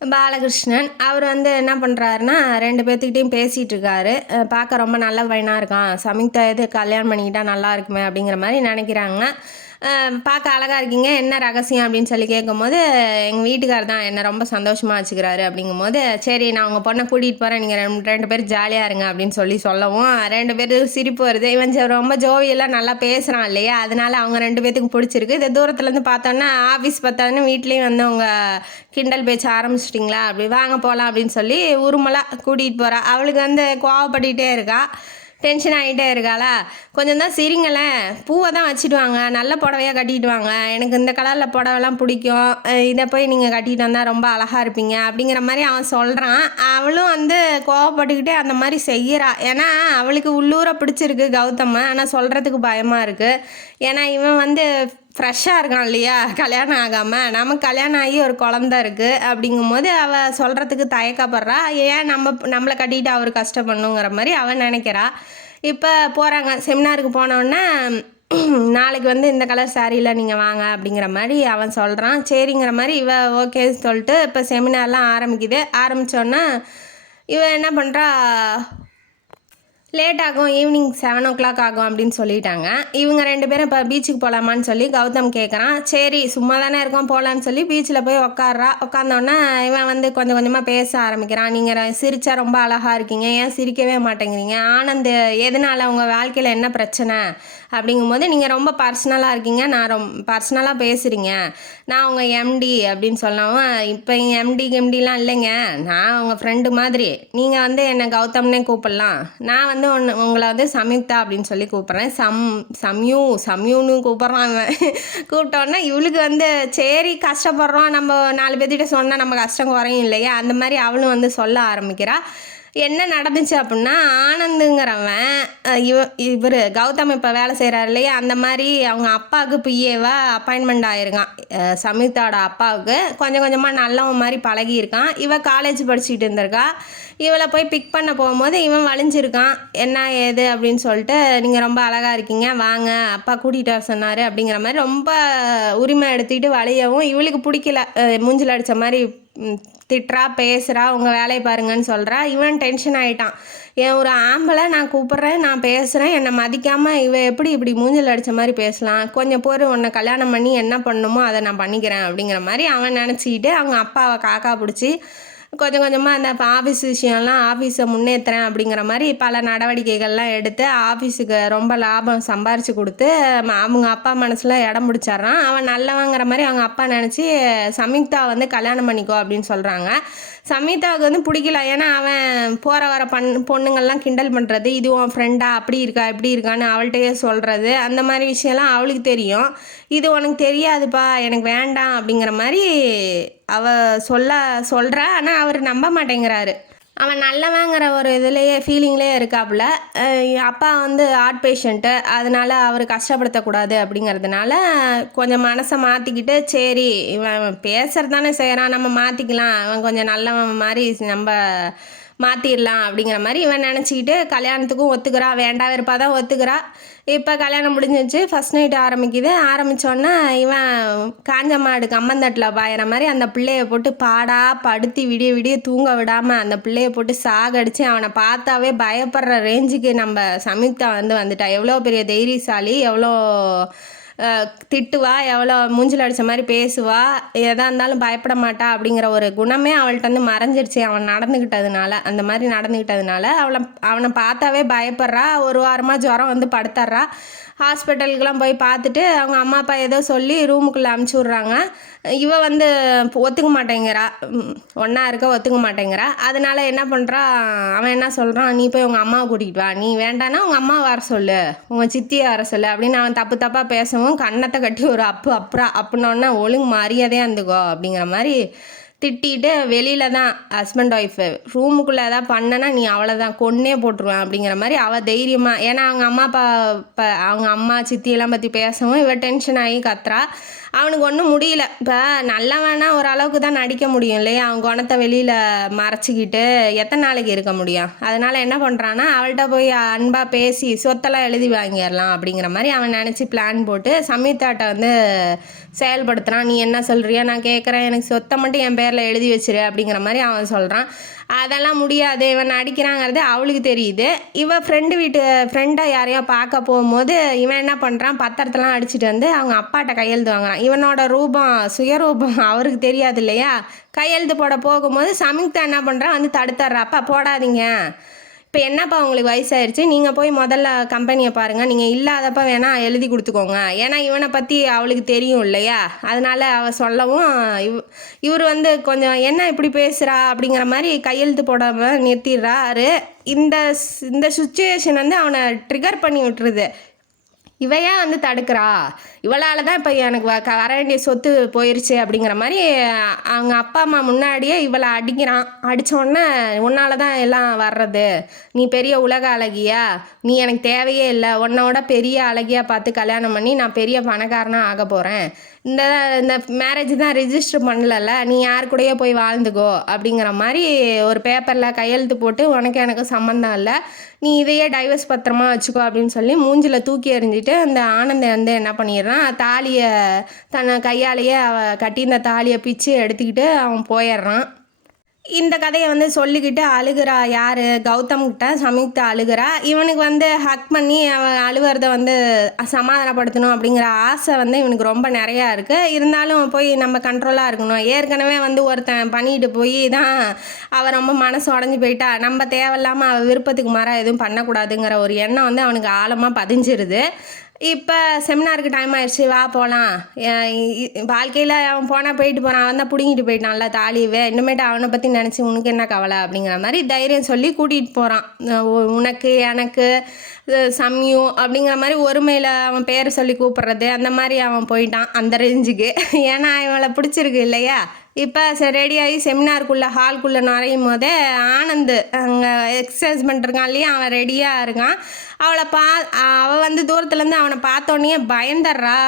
பாலகிருஷ்ணன். அவர் வந்து என்ன பண்ணுறாருன்னா 2 பேர்த்துக்கிட்டையும் பேசிகிட்டு இருக்காரு. பார்க்க ரொம்ப நல்ல பையனாக இருக்கான், சம்யுக்தா எது கல்யாணம் பண்ணிக்கிட்டால் நல்லா இருக்குமே அப்படிங்கிற மாதிரி நினைக்கிறாங்க. பார்க்க அழகாக இருக்கீங்க, என்ன ரகசியம் அப்படின்னு சொல்லி கேட்கும்போது எங்கள் வீட்டுக்கார் தான் என்னை ரொம்ப சந்தோஷமாக வச்சுக்கிறாரு அப்படிங்கும்போது, சரி நான் உங்கள் பொண்ணை கூட்டிகிட்டு போகிறேன், நீங்கள் 2 பேர் ஜாலியாக இருங்க அப்படின்னு சொல்லவும் 2 பேரும் சிரிப்பு வருது. இவன் ரொம்ப ஜோவியெல்லாம் நல்லா பேசுகிறான் இல்லையா? அதனால அவங்க 2 பேர்த்துக்கும் பிடிச்சிருக்கு. இதை தூரத்துலேருந்து பார்த்தோன்னா ஆஃபீஸ் பார்த்தாங்கன்னா வீட்லேயும் வந்து அவங்க கிண்டல் பேச்ச ஆரம்பிச்சிட்டிங்களா, அப்படி வாங்க போகலாம் அப்படின்னு சொல்லி உருமலாக கூட்டிகிட்டு போகிறா. அவளுக்கு வந்து கோவப்பட்டுக்கிட்டே இருக்கா, டென்ஷன் ஆகிட்டே இருக்காளா? கொஞ்சம் தான் சிரிங்களேன், பூவை தான் வச்சுட்டு வாங்க, நல்ல புடவையாக கட்டிட்டு வாங்க, எனக்கு இந்த கலரில் புடவைலாம் பிடிக்கும், இதை போய் நீங்கள் கட்டிட்டு வந்தால் ரொம்ப அழகாக இருப்பீங்க அப்படிங்கிற மாதிரி அவன் சொல்கிறான். அவளும் வந்து கோவப்பட்டுக்கிட்டே அந்த மாதிரி செய்கிறா. ஏன்னா அவளுக்கு உள்ளூரை பிடிச்சிருக்கு கௌதமை, ஆனால் சொல்கிறதுக்கு பயமாக இருக்குது. ஏன்னா இவன் வந்து ஃப்ரெஷ்ஷாக இருக்கான் இல்லையா, கல்யாணம் ஆகாமல். நமக்கு கல்யாணம் ஆகி ஒரு குழந்த இருக்குது அப்படிங்கும்போது அவள் சொல்கிறதுக்கு தயக்கப்படுறா. ஏன் நம்மளை கட்டிட்டு அவர் கஷ்டப்படணுங்கிற மாதிரி அவன் நினைக்கிறா. இப்போ போகிறாங்க செமினாருக்கு. போனோடனே நாளைக்கு வந்து இந்த கலர் சாரியில் நீங்கள் வாங்க அப்படிங்கிற மாதிரி அவன் சொல்கிறான். சரிங்கிற மாதிரி இவ ஓகே சொல்லிட்டு இப்போ செமினார்லாம் ஆரம்பித்தோன்னே இவ என்ன பண்ணுறா, லேட் ஆகும், ஈவினிங் 7 o'clock ஆகும் அப்படின்னு சொல்லிட்டாங்க. இவங்க 2 பேரும் இப்போ பீச்சுக்கு போகலாமான்னு சொல்லி கௌதம் கேட்குறான். சரி சும்மா தானே இருக்கோம் போகலான்னு சொல்லி பீச்சில் போய் உட்காடுறா. உட்காந்தோன்னே இவன் வந்து கொஞ்சம் கொஞ்சமாக பேச ஆரம்பிக்கிறான். நீங்கள் சிரித்தா ரொம்ப அழகாக இருக்கீங்க, ஏன் சிரிக்கவே மாட்டேங்கிறீங்க, ஆனந்த் எதனால் உங்கள் வாழ்க்கையில் என்ன பிரச்சனை அப்படிங்கும்போது, நீங்கள் ரொம்ப பர்சனலாக இருக்கீங்க, நான் ரொம்ப பர்சனலாக பேசுகிறீங்க, நான் உங்கள் எம்டி அப்படின்னு சொல்லவும், இப்போ எம்டிலாம் இல்லைங்க, நான் உங்கள் ஃப்ரெண்டு மாதிரி, நீங்கள் வந்து என்னை கௌதம்னே கூப்பிடலாம், நான் வந்து உங்களை வந்து சம்யுக்தா அப்படின்னு சொல்லி கூப்பிட்றேன், சம்யூன்னு கூப்பிட்றான். கூப்பிட்டோன்னா இவளுக்கு வந்து சரி கஷ்டப்படுறோம், நம்ம 4 பேர்த்திட்ட சொன்னால் நம்ம கஷ்டம் குறையும் இல்லையா, அந்த மாதிரி அவளும் வந்து சொல்ல ஆரம்பிக்கிறா. என்ன நடந்துச்சு அப்படின்னா, ஆனந்துங்கிறவன் இவர் கௌதம் இப்போ வேலை செய்கிறார் இல்லையா, அந்த மாதிரி அவங்க அப்பாவுக்கு பிஏவாக அப்பாயின்மெண்ட் ஆகிருக்கான். சம்யுக்தாவோட அப்பாவுக்கு கொஞ்சம் கொஞ்சமாக நல்லவன் மாதிரி பழகியிருக்கான். இவள் காலேஜ் படிச்சுட்டு இருந்திருக்கா. இவளை போய் பிக் பண்ண போகும்போது இவன் வலிஞ்சிருக்கான். என்ன ஏது அப்படின்னு சொல்லிட்டு, நீங்கள் ரொம்ப அழகாக இருக்கீங்க, வாங்க அப்பா கூட்டிகிட்டு வர சொன்னார் அப்படிங்கிற மாதிரி ரொம்ப உரிமை எடுத்துக்கிட்டு வளையவும் இவளுக்கு பிடிக்கல. மூஞ்சில் அடித்த மாதிரி திட்டுறா, பேசுகிறா, உங்கள் வேலையை பாருங்கன்னு சொல்கிறா. இவன் டென்ஷன் ஆகிட்டான். என் ஒரு ஆம்பளை நான் கூப்பிட்றேன், நான் பேசுகிறேன், என்னை மதிக்காமல் இவன் எப்படி இப்படி மூஞ்சில் அடித்த மாதிரி பேசலாம், கொஞ்சம் பொறு, உன்னை கல்யாணம் பண்ணி என்ன பண்ணணுமோ அதை நான் பண்ணிக்கிறேன் அப்படிங்கிற மாதிரி அவன் நினச்சிக்கிட்டு அவங்க அப்பாவை காக்கா பிடிச்சி கொஞ்சம் கொஞ்சமாக அந்த ஆஃபீஸ் விஷயம்லாம் ஆஃபீஸை முன்னேற்றுறேன் அப்படிங்கிற மாதிரி பல நடவடிக்கைகள்லாம் எடுத்து ஆஃபீஸுக்கு ரொம்ப லாபம் சம்பாரித்து கொடுத்து அவங்க அப்பா மனசில் இடம் பிடிச்சிட்றான். அவன் நல்லவங்கிற மாதிரி அவங்க அப்பா நினச்சி சம்யுக்தா வந்து கல்யாணம் பண்ணிக்கோ அப்படின்னு சொல்கிறாங்க. சம்யுக்தாவுக்கு வந்து பிடிக்கல. ஏன்னா அவன் போகிற வர பொண்ணுங்கள்லாம் கிண்டல் பண்ணுறது, இது உன் ஃப்ரெண்டா, அப்படி இருக்கா இப்படி இருக்கான்னு அவள்கிட்டயே சொல்கிறது, அந்த மாதிரி விஷயம்லாம் அவளுக்கு தெரியும். இது உனக்கு தெரியாதுப்பா, எனக்கு வேண்டாம் அப்படிங்கிற மாதிரி சொல்கிறா. ஆனால் அவர் நம்ப மாட்டேங்கிறாரு. அவன் நல்லவங்கிற ஒரு இதுலேயே ஃபீலிங்லேயே இருக்காப்புல. அப்பா வந்து ஹார்ட் பேஷண்ட்டு, அதனால் அவர் கஷ்டப்படுத்தக்கூடாது அப்படிங்கிறதுனால கொஞ்சம் மனசை மாற்றிக்கிட்டு, சரி இவன் பேசுகிறது தானே செய்கிறான், நம்ம மாற்றிக்கலாம், அவன் கொஞ்சம் நல்லவன் மாதிரி நம்ம மாற்றிடலாம் அப்படிங்கிற மாதிரி இவன் நினச்சிக்கிட்டு கல்யாணத்துக்கும் ஒத்துக்கிறா. வேண்டா வெறுப்பாக தான் ஒத்துக்கிறா. இப்போ கல்யாணம் முடிஞ்சிச்சு. ஃபஸ்ட் நைட் ஆரம்பித்தோன்னே இவன் காஞ்ச மாடு கம்மந்தட்டில் பாயிற மாதிரி அந்த பிள்ளையை போட்டு படுத்தி விடிய தூங்க விடாமல் அந்த பிள்ளையை போட்டு சாகடிச்சு அவனை பார்த்தாவே பயப்படுற ரேஞ்சுக்கு நம்ம சம்யுக்தா வந்துட்டா. எவ்வளோ பெரிய தைரியசாலி, எவ்வளோ திட்டுவா, எவ்வளோ மூஞ்சில் அடித்த மாதிரி பேசுவா, எதாக இருந்தாலும் பயப்பட மாட்டா அப்படிங்கிற ஒரு குணமே அவள்கிட்ட வந்து மறைஞ்சிருச்சு அவன் நடந்துக்கிட்டதுனால. அந்த மாதிரி நடந்துக்கிட்டதுனால அவனை பார்த்தாவே பயப்படுறா. ஒரு வாரமாக ஜுரம் வந்து படுத்துட்றா. ஹாஸ்பிட்டலுக்கெலாம் போய் பார்த்துட்டு அவங்க அம்மா அப்பா ஏதோ சொல்லி ரூமுக்குள்ளே அமுச்சு விட்றாங்க. இவ வந்து ஒத்துக்க மாட்டேங்கிறா, ஒன்றா இருக்க ஒத்துக்க மாட்டேங்கிறா. அதனால என்ன பண்ணுறா, அவன் என்ன சொல்கிறான், நீ போய் உங்கள் அம்மாவை கூட்டிகிட்டு வா, நீ வேண்டான்னா உங்கள் அம்மாவை வர சொல்லு, உங்கள் சித்தியை வர சொல்லு அப்படின்னு அவன் தப்பு தப்பாக பேசவும் கன்னத்தை கட்டி ஒரு அப்படின்னோடனே ஒழுங்கு மரியாதையாக இருந்துக்கோ அப்படிங்கிற மாதிரி திட்டிட்டு வெளியில் தான் ஹஸ்பண்ட் ஒய்ஃபு ரூமுக்குள்ளே எதாவது பண்ணனா நீ அவ்வளோதான் கொன்னே போட்டுருவேன் அப்படிங்கிற மாதிரி அவள் தைரியமாக, ஏன்னா அவங்க அம்மா அப்பா அவங்க அம்மா சித்தியெல்லாம் பற்றி பேசவும் இவ டென்ஷன் ஆகி கத்துறா. அவனுக்கு ஒன்றும் முடியல. இப்போ நல்லவனா ஓரளவுக்கு தான் நடிக்க முடியும் இல்லையா, அவன் குணத்தை வெளியில் மறைச்சிக்கிட்டு எத்தனை நாளைக்கு இருக்க முடியும். அதனால் என்ன பண்ணுறான்னா அவள்கிட்ட போய் அன்பாக பேசி சொத்தெல்லாம் எழுதி வாங்கிடலாம் அப்படிங்கிற மாதிரி அவன் நினச்சி பிளான் போட்டு சம்யுக்தாட்ட வந்து செயல்படுத்துகிறான். நீ என்ன சொல்கிறியா, நான் கேட்குறேன், எனக்கு சொத்தை மட்டும் என் பேரில் எழுதி வச்சிரு அப்படிங்கிற மாதிரி அவன் சொல்கிறான். அதெல்லாம் முடியாது, இவன் நடிக்கிறாங்கிறது அவளுக்கு தெரியுது. இவன் ஃப்ரெண்டை யாரையோ பார்க்க போகும்போது இவன் என்ன பண்ணுறான், பத்திரத்தெல்லாம் அடிச்சுட்டு வந்து அவங்க அப்பாட்ட கையெழுத்து வாங்குறான். இவனோட சுயரூபம் அவருக்கு தெரியாது இல்லையா. கையெழுத்து போட போகும்போது சம்யுக்தா என்ன பண்ணுறான், வந்து தடுத்துட்றா. அப்பா போடாதீங்க, இப்போ என்னப்பா உங்களுக்கு வயசாயிருச்சு, நீங்கள் போய் முதல்ல கம்பெனியை பாருங்கள், நீங்கள் இல்லாதப்ப வேணால் எழுதி கொடுத்துக்கோங்க. ஏன்னா இவனை பற்றி அவளுக்கு தெரியும் இல்லையா. அதனால் அவள் சொல்லவும் இவர் வந்து கொஞ்சம் என்ன இப்படி பேசுகிறா அப்படிங்கிற மாதிரி கையெழுத்து போடாமல் நிறுத்திடுறாரு. இந்த சுச்சுவேஷன் வந்து அவனை ட்ரிகர் பண்ணி விட்டுருது. இவையா வந்து தடுக்கிறா, இவளால் தான் இப்போ எனக்கு வர வேண்டிய சொத்து போயிடுச்சு அப்படிங்கிற மாதிரி அவங்க அப்பா அம்மா முன்னாடியே இவளை அடிக்கிறான். அடித்தோடனே உன்னால தான் எல்லாம் வர்றது, நீ பெரிய உலக அழகியா, நீ எனக்கு தேவையே இல்லை, உன்னோட பெரிய அழகியாக பார்த்து கல்யாணம் பண்ணி நான் பெரிய பணக்காரனாக ஆக போகிறேன், இந்த மேரேஜ் தான் ரிஜிஸ்டர் பண்ணலல்ல, நீ யார் கூடயே போய் வாழ்ந்துக்கோ அப்படிங்கிற மாதிரி ஒரு பேப்பரில் கையெழுத்து போட்டு எனக்கு சம்மந்தம் இல்லை, நீ இதையே டைவர்ஸ் பத்திரமா வச்சுக்கோ அப்படின்னு சொல்லி மூஞ்சில் தூக்கி எறிஞ்சிட்டு அந்த ஆனந்தை வந்து என்ன பண்ணிடுறான், தாலியை தன்னை கையாலேயே கட்டி இந்த தாலியை பிச்சு எடுத்துக்கிட்டு அவன் போயிடுறான். இந்த கதையை வந்து சொல்லிக்கிட்டு அழுகிறா. யார், கௌதம்கிட்ட சம்யுக்தா அழுகிறா. இவனுக்கு வந்து ஹக் பண்ணி அவன் அழுகிறத வந்து சமாதானப்படுத்தணும் அப்படிங்கிற ஆசை வந்து இவனுக்கு ரொம்ப நிறையா இருக்குது. இருந்தாலும் போய் நம்ம கண்ட்ரோலாக இருக்கணும். ஏற்கனவே வந்து ஒருத்தன் பண்ணிட்டு போய் தான் அவள் ரொம்ப மனசு உடஞ்சி போயிட்டா, நம்ம தேவையில்லாமல் அவள் விருப்பத்துக்கு மாற எதுவும் பண்ணக்கூடாதுங்கிற ஒரு எண்ணம் வந்து அவனுக்கு ஆழமாக பதிஞ்சிருது. இப்போ செமினாருக்கு டைம் ஆயிடுச்சு, வா போகலாம். வாழ்க்கையில் அவன் போனால் போயிட்டு போகிறான், அவன் தான் பிடுங்கிட்டு போயிட்டான்ல தாலியவே, இன்னுமேட்டு அவனை பற்றி நினச்சி உனக்கு என்ன கவலை அப்படிங்கிற மாதிரி தைரியம் சொல்லி கூட்டிகிட்டு போகிறான். உனக்கு எனக்கு சம்யு அப்படிங்கிற மாதிரி ஒருமையில் அவன் பேர் சொல்லி கூப்பிட்றது, அந்த மாதிரி அவன் போயிட்டான் அந்த ரேஞ்சுக்கு. ஏன்னா இவளை பிடிச்சிருக்கு இல்லையா. இப்போ ரெடியாகி செமினாருக்குள்ளே ஹால்குள்ளே நுழையும் போதே ஆனந்த் அங்கே எக்ஸசைஸ் பண்ணிருக்கான் இல்லையா, அவன் ரெடியாக இருக்கான். அவள் வந்து தூரத்துலேருந்து அவனை பார்த்தோன்னே பயந்துடுறா,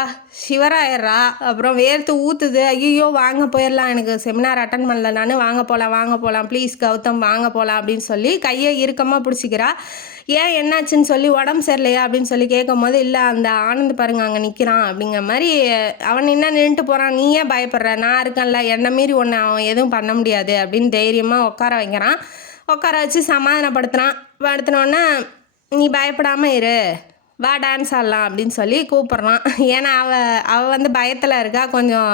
ஷிவராயிடுறா. அப்புறம் வேர்த்து ஊற்றுது. ஐயோ வாங்க போயிடலாம், எனக்கு செமினார் அட்டன் பண்ணல நான், வாங்க போகலாம் ப்ளீஸ் கௌதம் வாங்க போகலாம் அப்படின்னு சொல்லி கையை இறுக்கமாக பிடிச்சிக்கிறா. ஏன் என்னாச்சுன்னு சொல்லி உடம்பு சரியில்லையா அப்படின்னு சொல்லி கேட்கும் போது, இல்லை அந்த ஆனந்த் பாருங்க அங்கே நிற்கிறான் அப்படிங்கிற மாதிரி, அவன் என்ன நின்றுட்டு போகிறான், நீ ஏன் பயப்படுற, நான் இருக்கேன்ல, என்னை மீறி ஒன்று அவன் எதுவும் பண்ண முடியாது அப்படின்னு தைரியமாக உட்கார வைக்கிறான். உட்கார வச்சு சமாதானப்படுத்துகிறான். படுத்தினோடனே நீ பயப்படாமல் இரு, வா டான்ஸ் ஆடலாம் அப்படின்னு சொல்லி கூப்பிட்றான். ஏன்னா அவள் வந்து பயத்தில் இருக்கா, கொஞ்சம்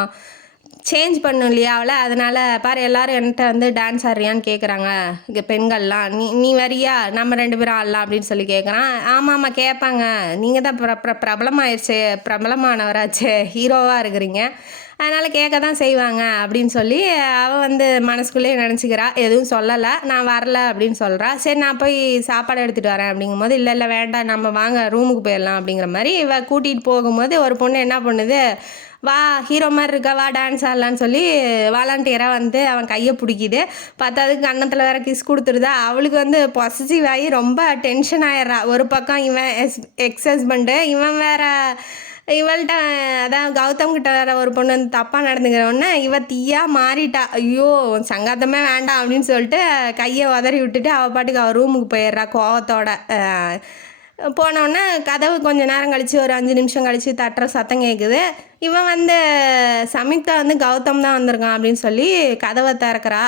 சேஞ்ச் பண்ணும் இல்லையா அவளை. அதனால் பாரு எல்லாரும் என்கிட்ட வந்து டான்ஸ் ஆடுறியான்னு கேட்குறாங்க இங்கே பெண்கள்லாம், நீ வரியா, நம்ம 2 பேரும் ஆடலாம் அப்படின்னு சொல்லி கேட்குறான். ஆமாம் கேட்பாங்க, நீங்கள் தான் பிரபலமானவராச்சு, ஹீரோவாக இருக்கிறீங்க, அதனால் கேட்க தான் செய்வாங்க அப்படின்னு சொல்லி அவள் வந்து மனசுக்குள்ளேயே நினச்சிக்கிறா. எதுவும் சொல்லலை, நான் வரல அப்படின்னு சொல்கிறா. சரி நான் போய் சாப்பாடு எடுத்துகிட்டு வரேன் அப்படிங்கும்போது, இல்லை வேண்டாம் நம்ம வாங்க ரூமுக்கு போயிடலாம் அப்படிங்கிற மாதிரி இவள் கூட்டிகிட்டு போகும்போது ஒரு பொண்ணு என்ன பண்ணுது, வா ஹீரோ மாதிரி இருக்கா, வா டான்ஸ் ஆடலான்னு சொல்லி வாலண்டியராக வந்து அவன் கையை பிடிக்கிது. பார்த்ததுக்கு கன்னத்தில் வேற கிஸ் கொடுத்துருதா. அவளுக்கு வந்து பொசசிவ் ஆகி ரொம்ப டென்ஷன் ஆயிடுறா. ஒரு பக்கம் இவன் எக்ஸ் ஹஸ்பண்டு, இவன் வேற இவள்கிட்ட அதான் கௌதம் கிட்ட வேற ஒரு பொண்ணு வந்து தப்பாக நடந்துக்கிறோன்னே இவ தீயா மாறிட்டா. ஐயோ சங்காத்தமே வேண்டாம் அப்படின்னு சொல்லிட்டு கையை உதறி விட்டுட்டு அவள் பாட்டுக்கு அவள் ரூமுக்கு போயிடுறா கோவத்தோட. போனோடனே கதவு கொஞ்சம் நேரம் கழித்து ஒரு 5 நிமிஷம் கழித்து தட்டுற சத்தம் கேட்குது. இவன் வந்து சம்யுக்தா வந்து கௌதம் தான் வந்திருக்கான் அப்படின்னு சொல்லி கதவை திறக்கிறா.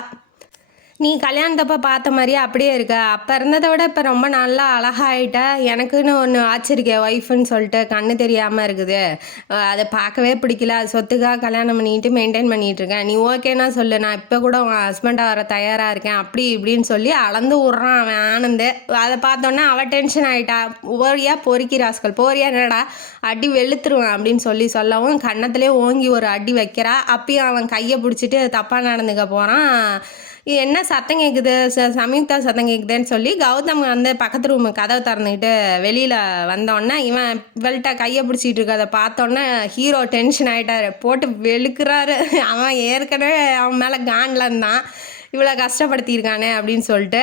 நீ கல்யாணத்தப்ப பார்த்த மாதிரியே அப்படியே இருக்க. அப்போ இருந்ததை விட இப்போ ரொம்ப நல்லா அழகாயிட்ட. எனக்குன்னு ஒன்று ஆச்சிருக்கே ஒய்ஃப்னு சொல்லிட்டு கண்ணு தெரியாமல் இருக்குது. அதை பார்க்கவே பிடிக்கல. அது சொத்துக்காக கல்யாணம் பண்ணிட்டு மெயின்டைன் பண்ணிட்டு இருக்கேன். நீ ஓகேன்னா சொல்லு, நான் இப்போ கூட உன் ஹஸ்பண்டாக வர தயாராக இருக்கேன் அப்படி இப்படின்னு சொல்லி அளந்து விட்றான் அவன் ஆனந்து. அதை பார்த்தோன்னே அவள் டென்ஷன் ஆகிட்டா. ஓரியா பொறுக்கி ராஸ்கல் போறியா என்னடா அடி வெளுத்துருவேன் அப்படின்னு சொல்லவும் கன்னத்துலேயே ஓங்கி ஒரு அடி வைக்கிறா. அப்பயும் அவன் கையை பிடிச்சிட்டு தப்பாக நடந்துக்க போகிறான். என்ன சத்தம் கேட்குது, சம்யுக்தா சத்தம் கேட்குதுன்னு சொல்லி கௌதம் வந்து பக்கத்து ரூமு கதவை திறந்துக்கிட்டு வெளியில் வந்தோடனே இவள்கிட்ட கையை பிடிச்சிட்டு இருக்கதை பார்த்தோன்னே ஹீரோ டென்ஷன் ஆகிட்டாரு. போட்டு வெளுக்கிறாரு. அவன் ஏற்கனவே அவன் மேலே காண்டில் இருந்தான். இவ்வளோ கஷ்டப்படுத்தியிருக்கானே அப்படின்னு சொல்லிட்டு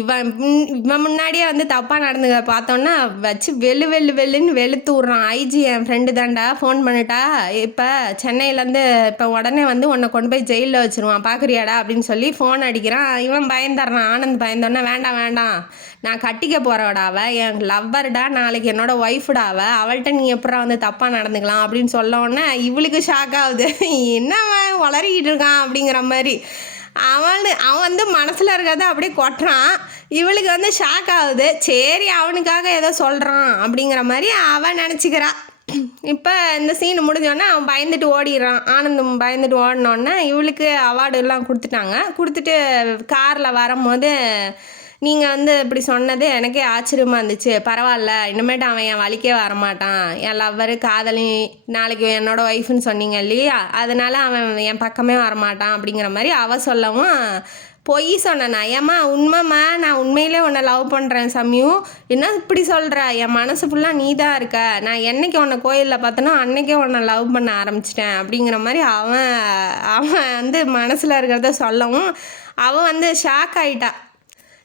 இவன் முன்னாடியே வந்து தப்பாக நடந்துக்க பார்த்தோன்னா வச்சு வெள்ளுன்னு வெளுத்து விட்றான். ஐஜி என் ஃப்ரெண்டு தாண்டா ஃபோன் பண்ணிட்டா, இப்போ சென்னையிலேருந்து இப்போ உடனே வந்து உன்னை கொண்டு போய் ஜெயிலில் வச்சுருவான் பார்க்குறியாடா அப்படின்னு சொல்லி ஃபோன் அடிக்கிறான். இவன் பயந்துடுறான். ஆனந்த் பயந்தோன்னா வேண்டாம் நான் கட்டிக்க போகிறவடாவ, என் லவ்வர்டா, நாளைக்கு என்னோடய ஒய்ஃபுடாவ, அவள்கிட்ட நீ எப்படா வந்து தப்பாக நடந்துக்கலாம் அப்படின்னு சொல்லவுடனே இவளுக்கு ஷாக் ஆகுது. என்னவன் வளரிக்கிட்டு இருக்கான் அப்படிங்கிற மாதிரி. அவன் வந்து மனசில் இருக்கிறத அப்படியே கொட்டுறான். இவளுக்கு வந்து ஷாக் ஆகுது. சரி அவனுக்காக ஏதோ சொல்கிறான் அப்படிங்கிற மாதிரி அவன் நினச்சிக்கிறா. இப்போ இந்த சீன் முடிஞ்சோடனே அவன் பயந்துட்டு ஓடிடுறான். ஆனந்தம் பயந்துட்டு ஓடினோடனே இவளுக்கு அவார்டு எல்லாம் கொடுத்துட்டு காரில் வரும்போது நீங்கள் வந்து இப்படி சொன்னது எனக்கே ஆச்சரியமாக இருந்துச்சு. பரவாயில்ல, இனிமேட்டு அவன் என் வழிக்கே வரமாட்டான். என் லவ்வரு காதலி நாளைக்கு என்னோடய ஒய்ஃப்னு சொன்னீங்க இல்லையா, அதனால் அவன் என் பக்கமே வரமாட்டான் அப்படிங்கிற மாதிரி அவள் சொல்லவும் பொய் சொன்னேண்ணா. ஏம்மா உண்மைம்மா, நான் உண்மையிலே உன்னை லவ் பண்ணுறேன் சம்யு. என்ன இப்படி சொல்கிற? என் மனசு ஃபுல்லாக நீ தான் இருக்க. நான் என்னைக்கு உன்னை கோயிலில் பார்த்தனோ அன்னைக்கே உன்னை லவ் பண்ண ஆரம்பிச்சிட்டேன் அப்படிங்கிற மாதிரி அவன் வந்து மனசில் இருக்கிறத சொல்லவும் அவன் வந்து ஷாக் ஆகிட்டா.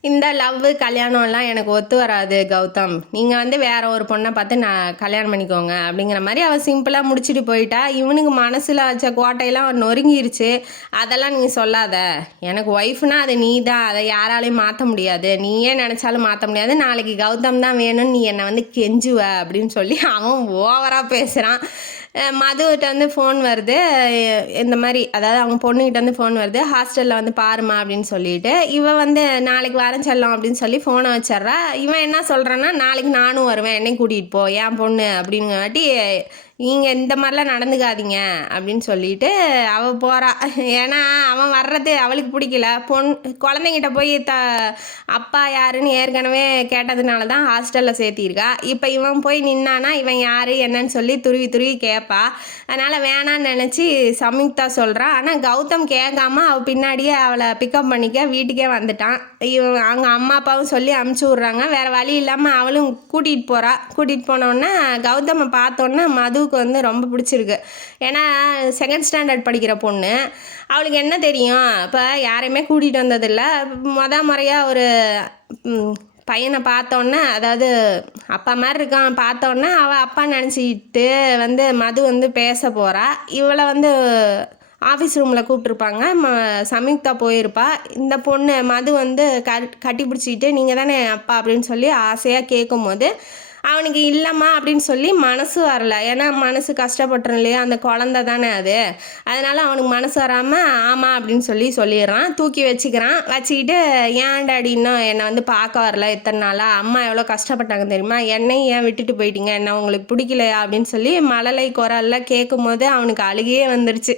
இந்த லவ்வு கல்யாணம்லாம் எனக்கு ஒத்து வராது கௌதம், நீங்கள் வந்து வேற ஒரு பொண்ணை பார்த்து நான் கல்யாணம் பண்ணிக்கோங்க அப்படிங்கிற மாதிரி அவள் சிம்பிளாக முடிச்சுட்டு போயிட்டா. இவனுக்கு மனசில் வச்ச கோட்டையெல்லாம் நொறுங்கிருச்சு. அதெல்லாம் நீ சொல்லாத, எனக்கு ஒய்ஃப்னா அது நீ தான், அதை யாராலையும் மாற்ற முடியாது, நீயே நினச்சாலும் மாற்ற முடியாது, நாளைக்கு கௌதம் தான் வேணும்னு நீ என்னை வந்து கெஞ்சுவ அப்படின்னு சொல்லி அவன் ஓவராக பேசுகிறான். மதுகிட்ட வந்து ஃபோன் வருது. இந்த மாதிரி அதாவது அவங்க பொண்ணுக்கிட்ட வந்து ஃபோன் வருது, ஹாஸ்டலில் வந்து பாருமா அப்படின்னு சொல்லிட்டு. இவன் வந்து நாளைக்கு வரேன் செல்லம் அப்படின்னு சொல்லி ஃபோனை வச்சிட்றா. இவன் என்ன சொல்கிறான்னா, நாளைக்கு நானும் வருவேன், என்னையும் கூட்டிகிட்டு போ என் பொண்ணு அப்படிங்காட்டி நீங்கள் இந்த மாதிரிலாம் நடந்துக்காதீங்க அப்படின்னு சொல்லிட்டு அவள் போகிறா. ஏன்னா அவன் வர்றது அவளுக்கு பிடிக்கல. குழந்தைங்கிட்ட போய் அப்பா யாருன்னு ஏற்கனவே கேட்டதுனால தான் ஹாஸ்டலில் சேர்த்திருக்கா. இப்போ இவன் போய் நின்னானா இவன் யார் என்னன்னு சொல்லி துருவி கேட்பா. அதனால் வேணான்னு நினச்சி சம்யுக்தா சொல்கிறா. ஆனால் கௌதம் கேட்காம அவள் பின்னாடியே அவளை பிக்கப் பண்ணிக்க வீட்டுக்கே வந்துட்டான். அவங்க அம்மா அப்பாவும் சொல்லி அமுச்சு விட்றாங்க. வேறு வழி இல்லாமல் அவளும் கூட்டிகிட்டு போனோன்னே கௌதமை பார்த்தோன்னே மது வந்து ரொம்ப பிடிச்சிருக்கு. ஏன்னா செகண்ட் ஸ்டாண்டர்ட் படிக்கிற பொண்ணு, அவளுக்கு என்ன தெரியும், இப்போ யாரையுமே கூட்டிகிட்டு வந்ததில்லை. முறையாக ஒரு பையனை பார்த்தோன்னே, அதாவது அப்பா மாதிரி இருக்கான், பார்த்தோன்னே அவள் அப்பா நினச்சிக்கிட்டு வந்து மது வந்து பேச போகிறா. இவளை வந்து ஆஃபீஸ் ரூமில் கூப்பிட்ருப்பாங்க. சம்யுக்தா போயிருப்பா. இந்த பொண்ணு மது வந்து கட்டி பிடிச்சிக்கிட்டு நீங்கள் தானே அப்பா அப்படின்னு சொல்லி ஆசையாக கேட்கும் போது அவனுக்கு இல்லைம்மா அப்படின்னு சொல்லி மனசு வரல. ஏன்னா மனசு கஷ்டப்பட்டுரும் இல்லையா, அந்த குழந்தை தானே அது. அதனால் அவனுக்கு மனசு வராமல் ஆமாம் அப்படின்னு சொல்லிடுறான். தூக்கி வச்சுக்கிட்டு ஏன் டாடி இன்னும் என்னை வந்து பார்க்க வரல இத்தனை நாளாக, அம்மா எவ்வளோ கஷ்டப்பட்டாங்க தெரியுமா, என்னையும் ஏன் விட்டுட்டு போயிட்டீங்க, என்ன உங்களுக்கு பிடிக்கலையா அப்படின்னு சொல்லி மழலை குரலில் கேட்கும் போது அவனுக்கு அழுகையே வந்துருச்சு.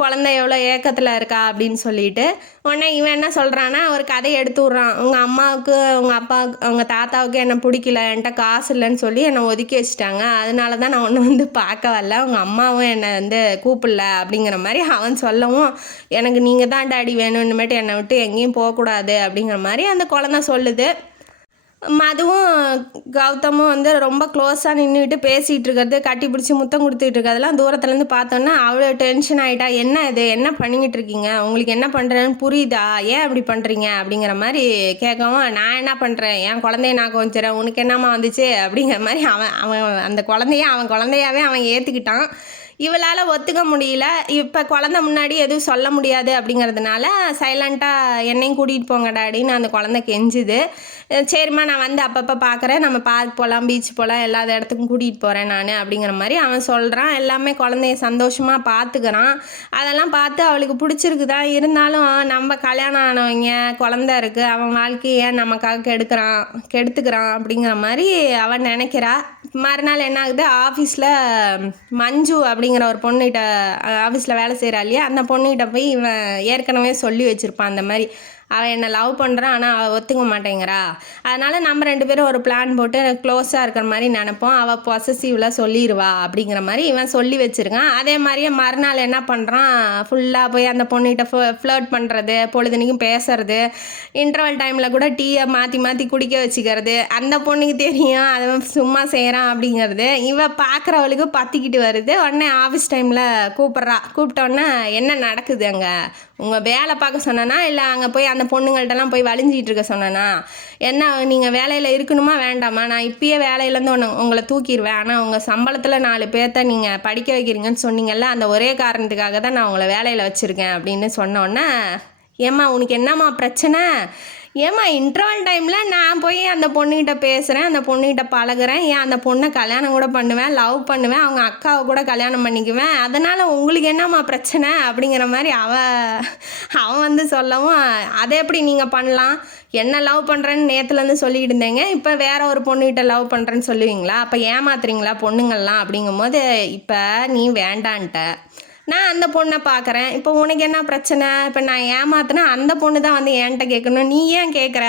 குழந்தை எவ்வளோ ஏக்கத்தில் இருக்கா அப்படின்னு சொல்லிட்டு. உடனே இவன் என்ன சொல்கிறான்னா ஒரு கதையை எடுத்து விட்றான். உங்கள் அம்மாவுக்கு உங்கள் அப்பாவுக்கு உங்கள் தாத்தாவுக்கு என்னை பிடிக்கல, என்கிட்ட காசு இல்லைன்னு சொல்லி என்னை ஒதுக்கி வச்சுட்டாங்க, அதனால தான் நான் ஒன்று வந்து பார்க்க வரல, உங்கள் அம்மாவும் என்னை வந்து கூப்பிடல அப்படிங்கிற மாதிரி அவன் சொல்லவும் எனக்கு நீங்கள் தான் டாடி வேணும்னுமேட்டு என்னை விட்டு எங்கேயும் போகக்கூடாது அப்படிங்கிற மாதிரி அந்த குழந்தை சொல்லுது. மதுவும் கௌதமும் வந்து ரொம்ப க்ளோஸாக நின்றுக்கிட்டு பேசிகிட்டு இருக்கிறது, கட்டி பிடிச்சி முத்தம் கொடுத்துட்டு இருக்கிறதெல்லாம் தூரத்துலேருந்து பார்த்தோன்னா அவ்வளோ டென்ஷன் ஆகிட்டா. என்ன இது, என்ன பண்ணிக்கிட்டு இருக்கீங்க, உங்களுக்கு என்ன பண்ணுறேன்னு புரியுதா, ஏன் அப்படி பண்ணுறீங்க அப்படிங்கிற மாதிரி கேட்கவும், நான் என்ன பண்ணுறேன், என் குழந்தைய நான் கொஞ்சிறேன், உனக்கு என்னம்மா வந்துச்சு அப்படிங்கிற மாதிரி அவன் அந்த அவன் குழந்தையாவே அவன் ஏற்றுக்கிட்டான். இவளால் ஒத்துக்க முடியல. இப்போ குழந்தை முன்னாடி எதுவும் சொல்ல முடியாது அப்படிங்கிறதுனால சைலண்ட்டாக என்னையும் கூட்டிகிட்டு போங்க டாடின்னு அந்த குழந்தை கெஞ்சுது. சரிம்மா நான் வந்து அப்பப்போ பார்க்குறேன், நம்ம பார்க் போகலாம், பீச் போகலாம், எல்லா இடத்துக்கும் கூட்டிகிட்டு போகிறேன் நான் அப்படிங்கிற மாதிரி அவன் சொல்கிறான். எல்லாமே குழந்தைய சந்தோஷமாக பார்த்துக்கிறான். அதெல்லாம் பார்த்து அவளுக்கு பிடிச்சிருக்கு தான். இருந்தாலும் நம்ம கல்யாணம் ஆனவங்க, குழந்த இருக்குது, அவன் வாழ்க்கையை நமக்காக கெடுத்துக்கிறான் அப்படிங்கிற மாதிரி அவன் நினைக்கிறா. மறுநாள் என்ன ஆகுது, ஆஃபீஸில் மஞ்சு அப்படிங்கிற ஒரு பொண்ணுகிட்ட, ஆஃபீஸில் வேலை செய்கிறா இல்லையா, அந்த பொண்ணுகிட்ட போய் இவன் ஏற்கனவே சொல்லி வச்சுருப்பான். அந்த மாதிரி அவள் என்னை லவ் பண்ணுறான், ஆனால் அவள் ஒத்துக்க மாட்டேங்கிறா. அதனால் நம்ம 2 பேரும் ஒரு பிளான் போட்டு க்ளோஸாக இருக்கிற மாதிரி நினப்போம். அவள் பொசசிவ்ல சொல்லிடுவா அப்படிங்கிற மாதிரி இவன் சொல்லி வச்சுருக்கான். அதே மாதிரியே மறுநாள் என்ன பண்ணுறான், ஃபுல்லாக போய் அந்த பொண்ணுகிட்ட ஃப்ளர்ட் பண்ணுறது, பொழுதுனைக்கும் பேசுறது, இன்டர்வல் டைமில் கூட டீயை மாற்றி மாற்றி குடிக்க வச்சுக்கிறது. அந்த பொண்ணுக்கு தெரியும் அவன் சும்மா செய்கிறான் அப்படிங்கிறது. இவன் பார்க்குறவளுக்கு பற்றிக்கிட்டு வருது. உடனே ஆஃபீஸ் டைமில் கூப்பிட்டோன்னே என்ன நடக்குது அங்கே, உங்கள் வேலை பார்க்க சொன்னனா இல்லை அங்கே போய் அந்த பொண்ணுங்கள்ட்டலாம் போய் வலிஞ்சிக்கிட்டு இருக்க சொன்னனா, என்ன நீங்கள் வேலையில் இருக்கணுமா வேண்டாமா, நான் இப்பயே வேலையிலேருந்து உங்களை தூக்கிடுவேன், ஆனால் உங்கள் சம்பளத்தில் 4 பேர்த்த நீங்கள் படிக்க வைக்கிறீங்கன்னு சொன்னீங்கல்ல, அந்த ஒரே காரணத்துக்காக தான் நான் உங்களை வேலையில் வச்சுருக்கேன் அப்படின்னு சொன்னோன்னே, ஏம்மா உனக்கு என்னம்மா பிரச்சனை, ஏம்மா இன்டர்வல் டைமில் நான் போய் அந்த பொண்ணுகிட்ட பேசுகிறேன், அந்த பொண்ணுகிட்ட பழகுறேன், ஏன் அந்த பொண்ணை கல்யாணம் கூட பண்ணுவேன், லவ் பண்ணுவேன், அவங்க அக்காவை கூட கல்யாணம் பண்ணிக்குவேன், அதனால் உங்களுக்கு என்னம்மா பிரச்சனை அப்படிங்கிற மாதிரி அவன் வந்து சொல்லவும், அதை எப்படி நீங்கள் பண்ணலாம், என்ன லவ் பண்ணுறேன்னு நேற்றுலேருந்து சொல்லிக்கிட்டு இருந்தேங்க, இப்போ வேற ஒரு பொண்ணுகிட்ட லவ் பண்ணுறேன்னு சொல்லுவீங்களா, அப்போ ஏமாத்துறீங்களா பொண்ணுங்கள்லாம் அப்படிங்கும்போது, இப்போ நீ வேண்டான்ட்ட, நான் அந்த பொண்ணை பார்க்குறேன், இப்போ உனக்கு என்ன பிரச்சனை, இப்போ நான் ஏமாத்தினா அந்த பொண்ணு தான் வந்து என்கிட்ட கேட்கணும், நீ ஏன் கேட்குற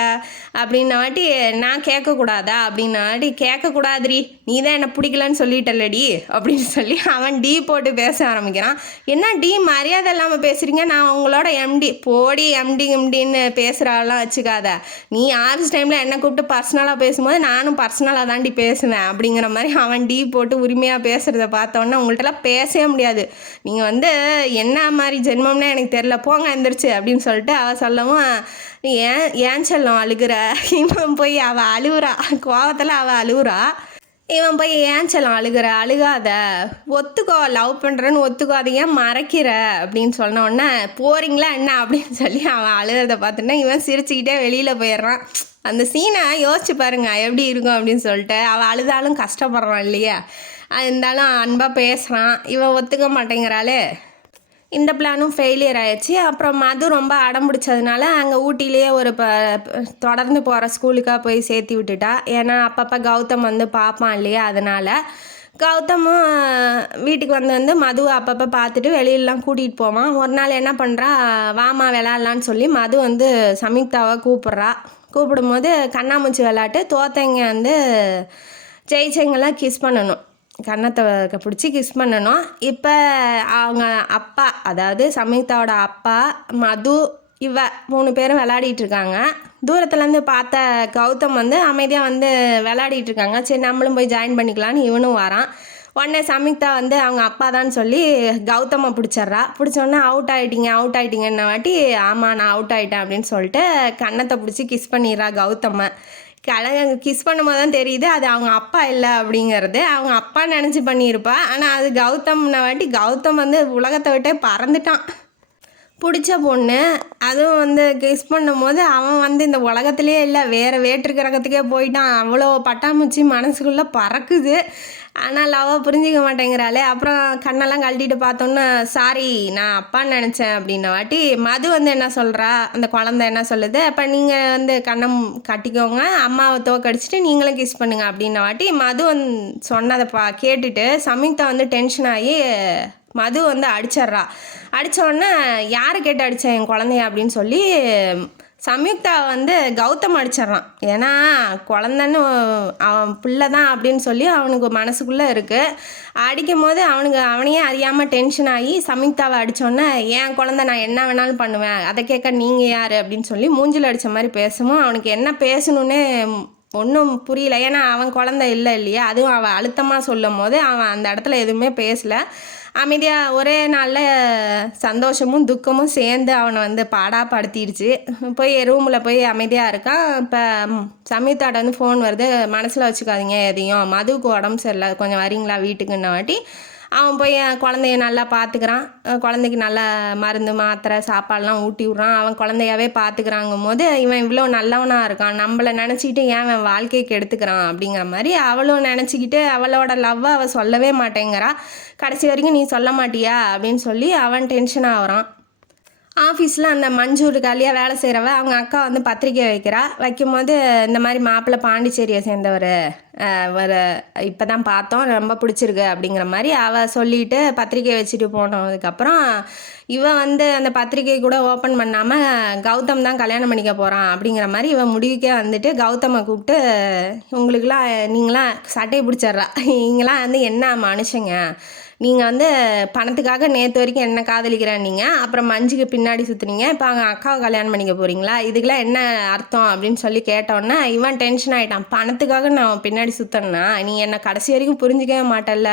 அப்படின்ன வாட்டி, நான் கேட்கக்கூடாதா அப்படின்ன வாட்டி, கேட்கக்கூடாதுரி, நீ தான் என்னை பிடிக்கலன்னு சொல்லிட்டல்லடி அப்படின்னு சொல்லி அவன் டீ போட்டு பேச ஆரம்பிக்கிறான். என்ன டீ மரியாதை இல்லாமல் பேசுகிறீங்க, நான் உங்களோட எம்டி, போடி எம்டின்னு பேசுகிறாலாம் வச்சுக்காத, நீ ஆஃபீஸ் டைமில் என்னை கூப்பிட்டு பர்சனலாக பேசும்போது நானும் பர்சனலாக தாண்டி பேசுவேன் அப்படிங்கிற மாதிரி அவன் டீ போட்டு உரிமையாக பேசுகிறத பார்த்தோன்னா உங்கள்கிட்டலாம் பேசவே முடியாது, நீங்கள் வந்து என்ன மாதிரி ஜென்மம்னே எனக்கு தெரில, போங்க எந்திரிச்சு அப்படின்னு சொல்லிட்டு அவள் சொல்லவும், நீ ஏன் செல்லம் அழுகிற, இவன் போய் அவள் அழுகுறா, கோவத்தில் அவள் அழுகுறா, இவன் போய் ஏன் செல்லம் அழுகாத, ஒத்துக்கோ, லவ் பண்ணுறேன்னு ஒத்துக்கோ, அதை ஏன் மறைக்கிற அப்படின்னு சொன்ன உடனே, போகிறீங்களா என்ன அப்படின்னு சொல்லி அவன் அழுகிறத பார்த்துன்னா இவன் சிரிச்சுக்கிட்டே வெளியில் போயிடுறான். அந்த சீனை யோசிச்சு பாருங்க எப்படி இருக்கும் அப்படின்னு சொல்லிட்டு. அவள் அழுதாலும் கஷ்டப்படுறான் இல்லையா, இருந்தாலும் அன்பாக பேசுகிறான், இவன் ஒத்துக்க மாட்டேங்கிறாளே. இந்த பிளானும் ஃபெயிலியர் ஆயிடுச்சு. அப்புறம் மது ரொம்ப அடம் பிடிச்சதுனால அங்கே ஊட்டிலேயே ஒரு தொடர்ந்து போகிற ஸ்கூலுக்காக போய் சேர்த்தி விட்டுட்டா. ஏன்னா அப்பப்போ கௌதம் வந்து பார்ப்பான் இல்லையா, அதனால் கௌதமும் வீட்டுக்கு வந்து மதுவை அப்பப்போ பார்த்துட்டு வெளியிலலாம் கூட்டிகிட்டு போவான். ஒரு நாள் என்ன பண்ணுறா, வாமா விளாட்லான்னு சொல்லி மது வந்து சம்யுக்தாவை கூப்பிடும்போது கண்ணாமூச்சி விளாட்டு, தோத்தைங்க வந்து ஜெயிச்சவங்கெல்லாம் கிஸ் பண்ணணும், கன்னத்தை பிடிச்சி கிஸ் பண்ணணும். இப்போ அவங்க அப்பா, அதாவது சம்யுக்தாவோட அப்பா, மது, இவ 3 பேரும் விளையாடிட்டு இருக்காங்க. தூரத்துலேருந்து பார்த்த கௌதம் வந்து அமைதியாக வந்து விளையாடிட்டு இருக்காங்க. சரி நம்மளும் போய் ஜாயின் பண்ணிக்கலான்னு இவனும் வரான். உடனே சம்யுக்தா வந்து அவங்க அப்பா தான் சொல்லி கௌதமை பிடிச்சோன்னே அவுட் ஆகிட்டீங்கன்ன வாட்டி, ஆமாம் நான் அவுட் ஆகிட்டேன் அப்படின்னு சொல்லிட்டு கன்னத்தை பிடிச்சி கிஸ் பண்ணிடுறா கௌதமை. கிஸ் பண்ணும்போது தான் தெரியுது அது அவங்க அப்பா இல்லை அப்படிங்கிறது. அவங்க அப்பா நினச்சி பண்ணியிருப்பா, ஆனால் அது கௌதம்ன வாட்டி கௌதம் வந்து உலகத்தை விட்டே பறந்துட்டான். பிடிச்ச பொண்ணு, அதுவும் வந்து கிஸ் பண்ணும்போது அவன் வந்து இந்த உலகத்துலேயே இல்லை, வேறு வேற்று கிரகத்துக்கே போயிட்டான். அவ்வளோ பட்டாம்பூச்சி மனசுக்குள்ளே பறக்குது, ஆனால் அவள் புரிஞ்சிக்க மாட்டேங்கிறாளே. அப்புறம் கண்ணெல்லாம் கழட்டிட்டு பார்த்தோன்னு, சாரி நான் அப்பான்னு நினச்சேன் அப்படின்ன வாட்டி மது வந்து என்ன சொல்கிறா, அந்த குழந்தை என்ன சொல்லுது, அப்போ நீங்கள் வந்து கண்ணம் கட்டிக்கோங்க, அம்மாவை தோக்கடிச்சிட்டு நீங்களும் கிஸ் பண்ணுங்க அப்படின்ன வாட்டி மது வந்து சொன்னதை கேட்டுட்டு சம்யுக்தா வந்து டென்ஷன் ஆகி மது வந்து அடித்தோடனே யாரை கேட்டு அடித்தேன் என் குழந்தைய அப்படின்னு சொல்லி சம்யுக்தா வந்து கௌதம் அடிச்சிட்றான். ஏன்னா குழந்தைன்னு அவன் பிள்ளை தான் அப்படின்னு சொல்லி அவனுக்கு மனசுக்குள்ளே இருக்குது. அடிக்கும் போது அவனையே அறியாமல் டென்ஷன் ஆகி சம்யுக்தாவை அடித்தோன்னே, என் குழந்தை நான் என்ன வேணாலும் பண்ணுவேன், அதை கேட்க நீங்கள் யார் அப்படின்னு சொல்லி மூஞ்சில் அடித்த மாதிரி பேசவும் அவனுக்கு என்ன பேசணுன்னே ஒன்றும் புரியல. ஏன்னா அவன் குழந்தை இல்லை இல்லையா, அதுவும் அவன் அழுத்தமாக சொல்லும் போது அவன் அந்த இடத்துல எதுவுமே பேசலை. அமைதியாக ஒரே நாளில் சந்தோஷமும் துக்கமும் சேர்ந்து அவனை வந்து பாடாப்படுத்திடுச்சு. போய் ரூமில் போய் அமைதியாக இருக்கான். இப்போ சம்யுக்தாட்ட வந்து ஃபோன் வருது, மனசில் வச்சுக்காதீங்க எதையும், மதுவுக்கு உடம்பு சரியில்லை, கொஞ்சம் வரீங்களா வீட்டுக்குன்ன வாட்டி அவன் போய் குழந்தைய நல்லா பார்த்துக்கிறான். குழந்தைக்கு நல்லா மருந்து மாத்திரை சாப்பாடெலாம் ஊட்டி விட்றான். அவன் குழந்தையாவே பார்த்துக்கிறாங்கும் போது இவன் இவ்வளோ நல்லவனாக இருக்கான், நம்மளை நினச்சிக்கிட்டு ஏன் அவன் வாழ்க்கைக்கு எடுத்துக்கிறான் அப்படிங்கிற மாதிரி அவளும் நினச்சிக்கிட்டு அவளோட லவ்வை அவள் சொல்லவே மாட்டேங்கிறா. கடைசி வரைக்கும் நீ சொல்ல மாட்டியா அப்படின்னு சொல்லி அவன் டென்ஷன் ஆகுறான். ஆஃபீஸில் அந்த மஞ்சு இருக்காளியா வேலை செய்கிறவ, அவங்க அக்கா வந்து பத்திரிக்கை வைக்கும்போது இந்த மாதிரி மாப்பிள்ளை பாண்டிச்சேரியை சேர்ந்தவர் ஒரு இப்போ தான் பார்த்தோம், ரொம்ப பிடிச்சிருக்கு அப்படிங்கிற மாதிரி அவள் சொல்லிவிட்டு பத்திரிக்கை வச்சுட்டு போனதுக்கப்புறம் இவன் வந்து அந்த பத்திரிக்கை கூட ஓப்பன் பண்ணாமல் கௌதம் தான் கல்யாணம் பண்ணிக்க போகிறான் அப்படிங்கிற மாதிரி இவன் முடிவுக்கே வந்துட்டு கௌதமை கூப்பிட்டு, உங்களுக்கெல்லாம் நீங்களாம் சட்டையை பிடிச்சிட்றா, நீங்களாம் வந்து என்ன மனுஷங்க, நீங்கள் வந்து பணத்துக்காக நேற்று வரைக்கும் என்ன காதலிக்கிறேன் நீங்கள், அப்புறம் மஞ்சுக்கு பின்னாடி சுற்றுனீங்க, இப்போ அவங்க அக்காவை கல்யாணம் பண்ணிக்க போகிறீங்களா, இதுக்கெல்லாம் என்ன அர்த்தம் அப்படின்னு சொல்லி கேட்டோன்னே இவன் டென்ஷன் ஆகிட்டான். பணத்துக்காக நான் பின்னாடி சுற்றேன்னா நீ என்னை கடைசி வரைக்கும் புரிஞ்சிக்கவே மாட்டேல்ல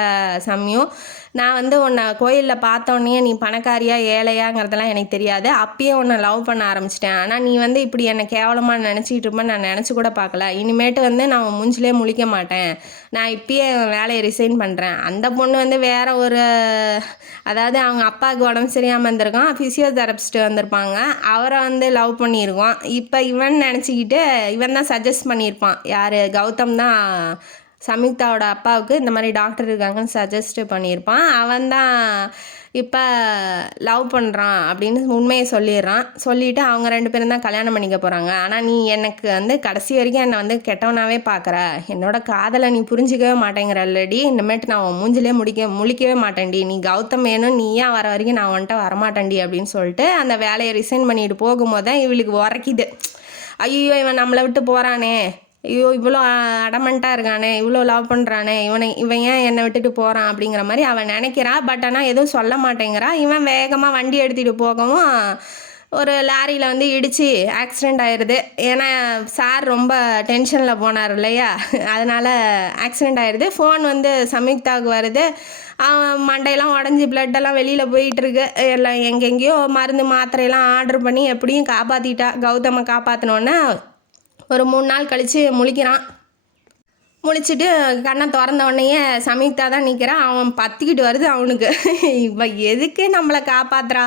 சமயம். நான் வந்து உன்னை கோயிலில் பார்த்தோன்னே நீ பணக்காரியா ஏழையாங்கிறதெல்லாம் எனக்கு தெரியாது, அப்பயே உன்னை லவ் பண்ண ஆரம்பிச்சிட்டேன். ஆனால் நீ வந்து இப்படி என்னை கேவலமாக நினச்சிக்கிட்டு இருப்பேன் நான் நினச்சி கூட பார்க்கல. இனிமேட்டு வந்து நான் உன் மூஞ்சிலே முழிக்க மாட்டேன், நான் இப்பயே வேலையை ரிசைன் பண்ணுறேன். அந்த பொண்ணு வந்து வேற ஒரு, அதாவது அவங்க அப்பாவுக்கு உடம்பு சரியாமல் இருந்திருக்கான், ஃபிசியோதெரபிஸ்ட் வந்திருப்பாங்க, அவரை வந்து லவ் பண்ணியிருக்கோம். இப்போ இவன் நினச்சிக்கிட்டு இவன் தான் சஜஸ்ட் பண்ணியிருப்பான், யார் கௌதம் தான் சம்யுக்தாவோட அப்பாவுக்கு இந்த மாதிரி டாக்டர் இருக்காங்கன்னு சஜஸ்ட் பண்ணியிருப்பான். அவன் தான் இப்போ லவ் பண்ணுறான் அப்படின்னு உண்மையை சொல்லிவிட்டு அவங்க 2 பேரும் தான் கல்யாணம் பண்ணிக்க போகிறாங்க. ஆனால் நீ எனக்கு வந்து கடைசி வரைக்கும் என்னை வந்து கெட்டவனாகவே பார்க்குற, என்னோட காதலை நீ புரிஞ்சிக்கவே மாட்டேங்கிற இல்லடி, இனிமேட்டு நான் உன் மூஞ்சிலே முழிக்கவே மாட்டேன்டி, நீ கௌதம் வேணும், நீயா வர வரைக்கும் நான் வந்துட்டு வரமாட்டேன்டி அப்படின்னு சொல்லிட்டு அந்த வேலையை ரிசைன் பண்ணிட்டு போகும்போது தான் இவளுக்கு உரைக்குது. ஐயோ இவன் நம்மளை விட்டு போகிறானே, ஐயோ இவ்வளோ அடமெண்ட்டாக இருக்கானே, இவ்வளோ லவ் பண்ணுறானே, இவன் ஏன் என்னை விட்டுட்டு போகிறான் அப்படிங்கிற மாதிரி அவன் நினைக்கிறா. பட் ஆனால் எதுவும் சொல்ல மாட்டேங்கிறா. இவன் வேகமாக வண்டி எடுத்துகிட்டு போகவும் ஒரு லாரியில் வந்து இடித்து ஆக்சிடெண்ட் ஆயிடுது. ஏன்னா சார் ரொம்ப டென்ஷனில் போனார் இல்லையா, அதனால் ஆக்சிடெண்ட் ஆயிடுது. ஃபோன் வந்து சம்யுக்தாவுக்கு வருது. அவன் மண்டையெல்லாம் உடஞ்சி பிளட்டெல்லாம் வெளியில் போயிட்டுருக்கு. எல்லாம் எங்கெங்கேயோ மருந்து மாத்திரையெல்லாம் ஆர்டர் பண்ணி எப்படியும் காப்பாற்றிட்டா. கௌதமை காப்பாற்றினோன்னே ஒரு 3 நாள் கழித்து முழிக்கிறான். முழிச்சிட்டு கண்ணை திறந்த உடனேயே சம்யுக்தா தான் நிற்கிறான். அவன் பற்றிக்கிட்டு வருது அவனுக்கு, இவன் எதுக்கு நம்மளை காப்பாற்றுறா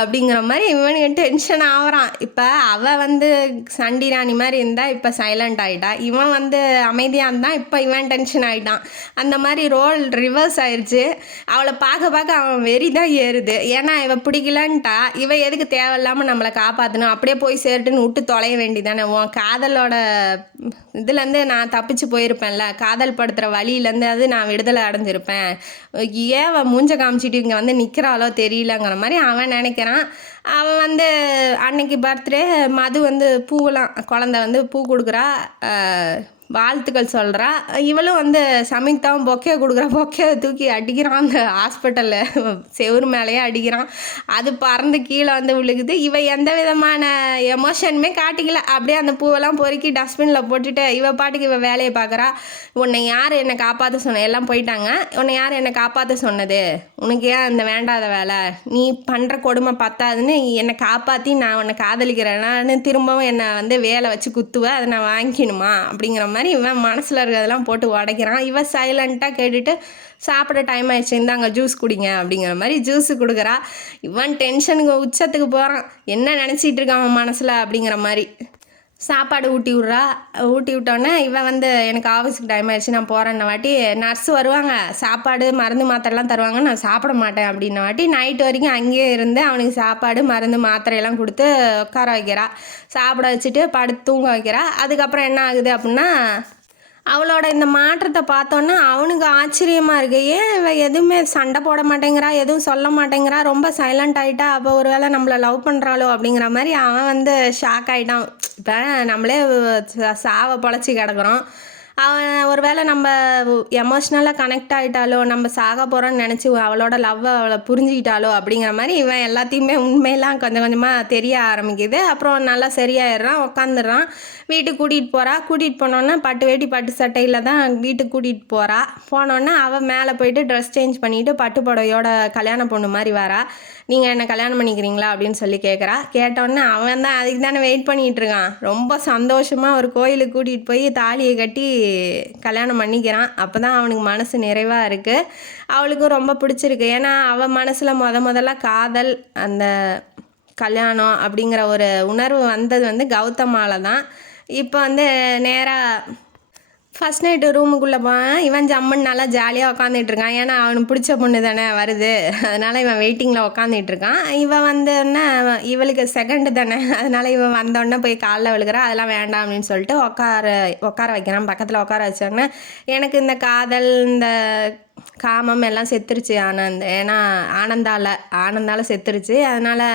அப்படிங்கிற மாதிரி இவனுக்கு டென்ஷன் ஆகிறான். இப்போ அவள் வந்து சண்டி ராணி மாதிரி இருந்தால் இப்போ சைலண்ட் ஆகிட்டா, இவன் வந்து அமைதியாக இருந்தான், இப்போ இவன் டென்ஷன் ஆகிட்டான். அந்த மாதிரி ரோல் ரிவர்ஸ் ஆயிடுச்சு. அவளை பார்க்க அவன் வெறி தான் ஏறுது. ஏன்னா இவன் பிடிக்கலன்ட்டா, இவன் எதுக்கு தேவையில்லாமல் நம்மளை காப்பாற்றணும், அப்படியே போய் சேருட்டுன்னு விட்டு தொலைய வேண்டியதானே. உன் காதலோட இதுலேருந்து நான் தப்பிச்சு போயிருப்பேன்ல, காதல் படுத்துகிற வழியிலேருந்து அது நான் விடுதலை அடைஞ்சிருப்பேன், ஏன் அவன் மூஞ்ச காமிச்சிட்டு இங்கே வந்து நிற்கிறாளோ தெரியலங்கிற மாதிரி அவன் நினைக்கிறான். அவன் வந்து அன்னைக்கு பர்த்டே மது வந்து பூவெல்லாம் குழந்த வந்து பூ கொடுக்குறா, வாழ்த்துக்கள் சொல்கிறா. இவளும் வந்து சம்யுக்தாவும் பொக்கே கொடுக்குறா. பொக்கையை தூக்கி அடிக்கிறான், அந்த ஹாஸ்பிட்டலில் செவுறு மேலேயே அடிக்கிறான். அது பறந்து கீழே வந்து விழுகுது. இவ எந்த விதமான எமோஷனுமே காட்டிக்கல, அப்படியே அந்த பூவெல்லாம் பொறுக்கி டஸ்ட்பினில் போட்டுட்டு இவ பாட்டுக்கு இவ வேலையை பார்க்குறா. உன்னை யார் என்னை காப்பாற்ற சொன்ன, எல்லாம் போயிட்டாங்க, உன்னை யார் என்னை காப்பாற்ற சொன்னது, உனக்கு ஏன் அந்த வேண்டாத வேலை, நீ பண்ணுற கொடுமை பத்தாதுன்னு என்னை காப்பாற்றி நான் உன்னை காதலிக்கிறேன்னு திரும்பவும் என்னை வந்து வேலை வச்சு குத்துவேன், அதை நான் வாங்கிக்கணுமா அப்படிங்கிற மாதிரி இவன் மனசில் இருக்கிறதெல்லாம் போட்டு உடைக்கிறான். இவன் சைலண்ட்டாக கேட்டுட்டு சாப்பிட டைம் ஆயிடுச்சு, இந்தாங்க ஜூஸ் குடிங்க அப்படிங்கிற மாதிரி ஜூஸு கொடுக்குறா. இவன் டென்ஷனுக்கு உச்சத்துக்கு போகிறான், என்ன நினச்சிட்டு இருக்கான் அவன் மனசில் அப்படிங்கிற மாதிரி. சாப்பாடு ஊட்டி விட்டோன்னே இவன் வந்து எனக்கு ஆஃபீஸுக்கு டைம் ஆயிடுச்சு நான் போகிறேன்ன வாட்டி நர்ஸ் வருவாங்க, சாப்பாடு மருந்து மாத்திரைலாம் தருவாங்க, நான் சாப்பிட மாட்டேன் அப்படின்ன வாட்டி நைட்டு வரைக்கும் அங்கேயே இருந்து அவனுக்கு சாப்பாடு மருந்து மாத்திரையெல்லாம் கொடுத்து உட்கார வைக்கிறா. சாப்பிட வச்சுட்டு படுத்து தூங்க வைக்கிறா. அதுக்கப்புறம் என்ன ஆகுது அப்படின்னா, அவளோட இந்த மாற்றத்தை பார்த்தோன்னா அவனுக்கு ஆச்சரியமாக இருக்கு. ஏன் இவ எதுவுமே சண்டை போட மாட்டேங்கிறா, எதுவும் சொல்ல மாட்டேங்கிறா, ரொம்ப சைலண்ட் ஆகிட்டா, அப்போ ஒரு வேளை நம்மளை லவ் பண்ணுறாளோ அப்படிங்கிற மாதிரி அவன் வந்து ஷாக் ஆகிட்டான். இப்போ நம்மளே சாவை பொழைச்சி கிடக்குறோம், அவன் ஒரு வேளை நம்ம எமோஷ்னலாக கனெக்ட் ஆகிட்டாலோ, நம்ம சாக போகிறோன்னு நினச்சி அவளோட லவ்வை அவளை புரிஞ்சுக்கிட்டாலோ அப்படிங்கிற மாதிரி இவன் எல்லாத்தையுமே உண்மையெல்லாம் கொஞ்சம் கொஞ்சமாக தெரிய ஆரம்பிக்குது. அப்புறம் நல்லா சரியாயிடுறான், உட்காந்துடுறான். வீட்டுக்கு கூட்டிகிட்டு போனோன்னே பட்டு வேட்டி பட்டு சட்டையில் தான் வீட்டுக்கு கூட்டிகிட்டு போனோன்னே அவள் மேலே போயிட்டு ட்ரெஸ் சேஞ்ச் பண்ணிவிட்டு பட்டு புடவையோட கல்யாண பொண்ணு மாதிரி வரா. நீங்கள் என்ன கல்யாணம் பண்ணிக்கிறீங்களா அப்படின்னு சொல்லி கேட்குறா. கேட்டோன்னே அவன் தான் அதுக்கு தானே வெயிட் பண்ணிகிட்டு இருக்கான். ரொம்ப சந்தோஷமாக ஒரு கோயிலுக்கு கூட்டிகிட்டு போய் தாலியை கட்டி கல்யாணம் பண்ணிக்கிறான். அப்போ தான் அவனுக்கு மனசு நிறைவாக இருக்குது. அவளுக்கும் ரொம்ப பிடிச்சிருக்கு. ஏன்னா அவள் மனசில் முதல்ல காதல், அந்த கல்யாணம் அப்படிங்கிற ஒரு உணர்வு வந்தது வந்து கௌதமால தான். இப்போ வந்து நேராக ஃபஸ்ட் நைட்டு ரூமுக்குள்ளே போனேன். இவன் ஜம்முன்னு நல்லா ஜாலியாக உட்காந்துட்ருக்கான். ஏன்னா அவனுக்கு பிடிச்ச பொண்ணு தானே வருது, அதனால் இவன் வெயிட்டிங்கில் உட்காந்துட்ருக்கான். இவன் வந்தோடனே இவளுக்கு செகண்டு தானே, அதனால் இவன் வந்தோடனே போய் காலில் விழுகிறா. அதெல்லாம் வேண்டாம் அப்படின்னு சொல்லிட்டு உட்கார வைக்கிறான். பக்கத்தில் உட்கார வச்சோடனே எனக்கு இந்த காதல், இந்த காமம் எல்லாம் செத்துருச்சு ஏன்னா ஆனந்தால் செத்துருச்சு. அதனால்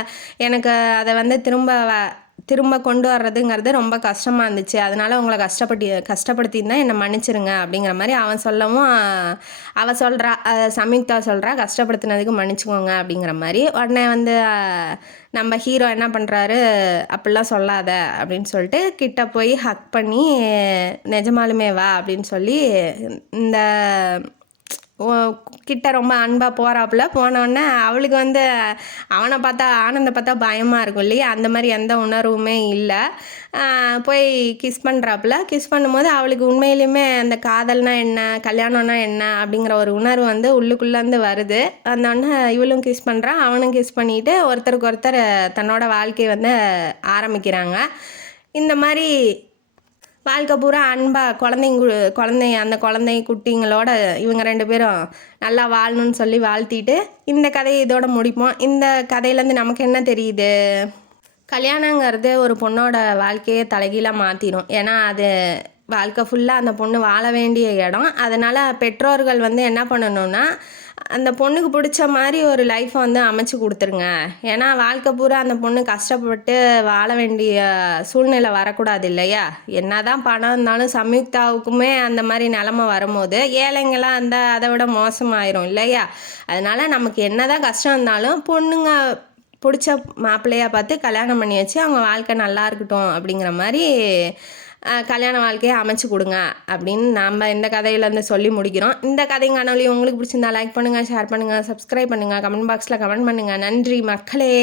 எனக்கு அதை வந்து திரும்ப கொண்டு வர்றதுங்கிறது ரொம்ப கஷ்டமாக இருந்துச்சு. அதனால் உங்களை கஷ்டப்படுத்தியிருந்தால் என்னை மன்னிச்சிருங்க அப்படிங்கிற மாதிரி அவன் சொல்லவும் அவள் சொல்கிறா, சம்யுக்தா சொல்கிறா, கஷ்டப்படுத்தினதுக்கு மன்னிச்சுக்கோங்க அப்படிங்கிற மாதிரி. உடனே வந்து நம்ம ஹீரோ என்ன பண்ணுறாரு, அப்படிலாம் சொல்லாத அப்படின்னு சொல்லிட்டு கிட்ட போய் ஹக் பண்ணி நிஜமாலுமே வா அப்படின்னு சொல்லி இந்த கிட்ட ரொம்ப அன்பாக போகிறாப்புல. போனோடனே அவளுக்கு வந்து அவனை பார்த்தா ஆனந்தை பார்த்தா பயமாக இருக்கும் இல்லையா, அந்த மாதிரி எந்த உணர்வுமே இல்லை. போய் கிஸ் பண்ணுறாப்புல. கிஸ் பண்ணும்போது அவளுக்கு உண்மையிலுமே அந்த காதல்னா என்ன, கல்யாணம்னா என்ன அப்படிங்கிற ஒரு உணர்வு வந்து உள்ளுக்குள்ளேருந்து வருது. அந்தோடனே இவளும் கிஸ் பண்ணுறா, அவனும் கிஸ் பண்ணிட்டு ஒருத்தருக்கு ஒருத்தர் தன்னோட வாழ்க்கையை வந்து ஆரம்பிக்கிறாங்க. இந்த மாதிரி வாழ்க்கை பூரா அன்பாக அந்த குழந்தை குட்டிங்களோட இவங்க 2 பேரும் நல்லா வாழணும்னு சொல்லி வாழ்த்திட்டு இந்த கதையை இதோட முடிப்போம். இந்த கதையிலேருந்து நமக்கு என்ன தெரியுது, கல்யாணங்கிறது ஒரு பொண்ணோட வாழ்க்கையை தலைகீழாக மாற்றிடும். ஏன்னா அது வாழ்க்கை ஃபுல்லாக அந்த பொண்ணு வாழ வேண்டிய இடம். அதனால் பெற்றோர்கள் வந்து என்ன பண்ணணும்னா, அந்த பொண்ணுக்கு பிடிச்ச மாதிரி ஒரு லைஃப்பை வந்து அமைச்சு கொடுத்துருங்க. ஏன்னா வாழ்க்கை பூரா அந்த பொண்ணு கஷ்டப்பட்டு வாழ வேண்டிய சூழ்நிலை வரக்கூடாது இல்லையா. என்ன தான் பணம் இருந்தாலும் சம்யுக்தாவுக்குமே அந்த மாதிரி நிலமை வரும்போது ஏழைங்களாம் இருந்தால் அதை விட மோசமாயிரும் இல்லையா. அதனால் நமக்கு என்ன தான் கஷ்டம் இருந்தாலும் பொண்ணுங்க பிடிச்ச மாப்பிள்ளையாக பார்த்து கல்யாணம் பண்ணி வச்சு அவங்க வாழ்க்கை நல்லா இருக்கட்டும் அப்படிங்கிற மாதிரி கல்யாண வாழ்க்கையை அமைச்சு கொடுங்க அப்படின்னு நம்ம இந்த கதையிலேருந்து சொல்லி முடிக்கிறோம். இந்த கதைங்கானொலி உங்களுக்கு பிடிச்சிருந்தா லைக் பண்ணுங்கள், ஷேர் பண்ணுங்கள், சப்ஸ்கிரைப் பண்ணுங்கள், கமெண்ட் பாக்ஸில் கமெண்ட் பண்ணுங்கள். நன்றி மக்களே.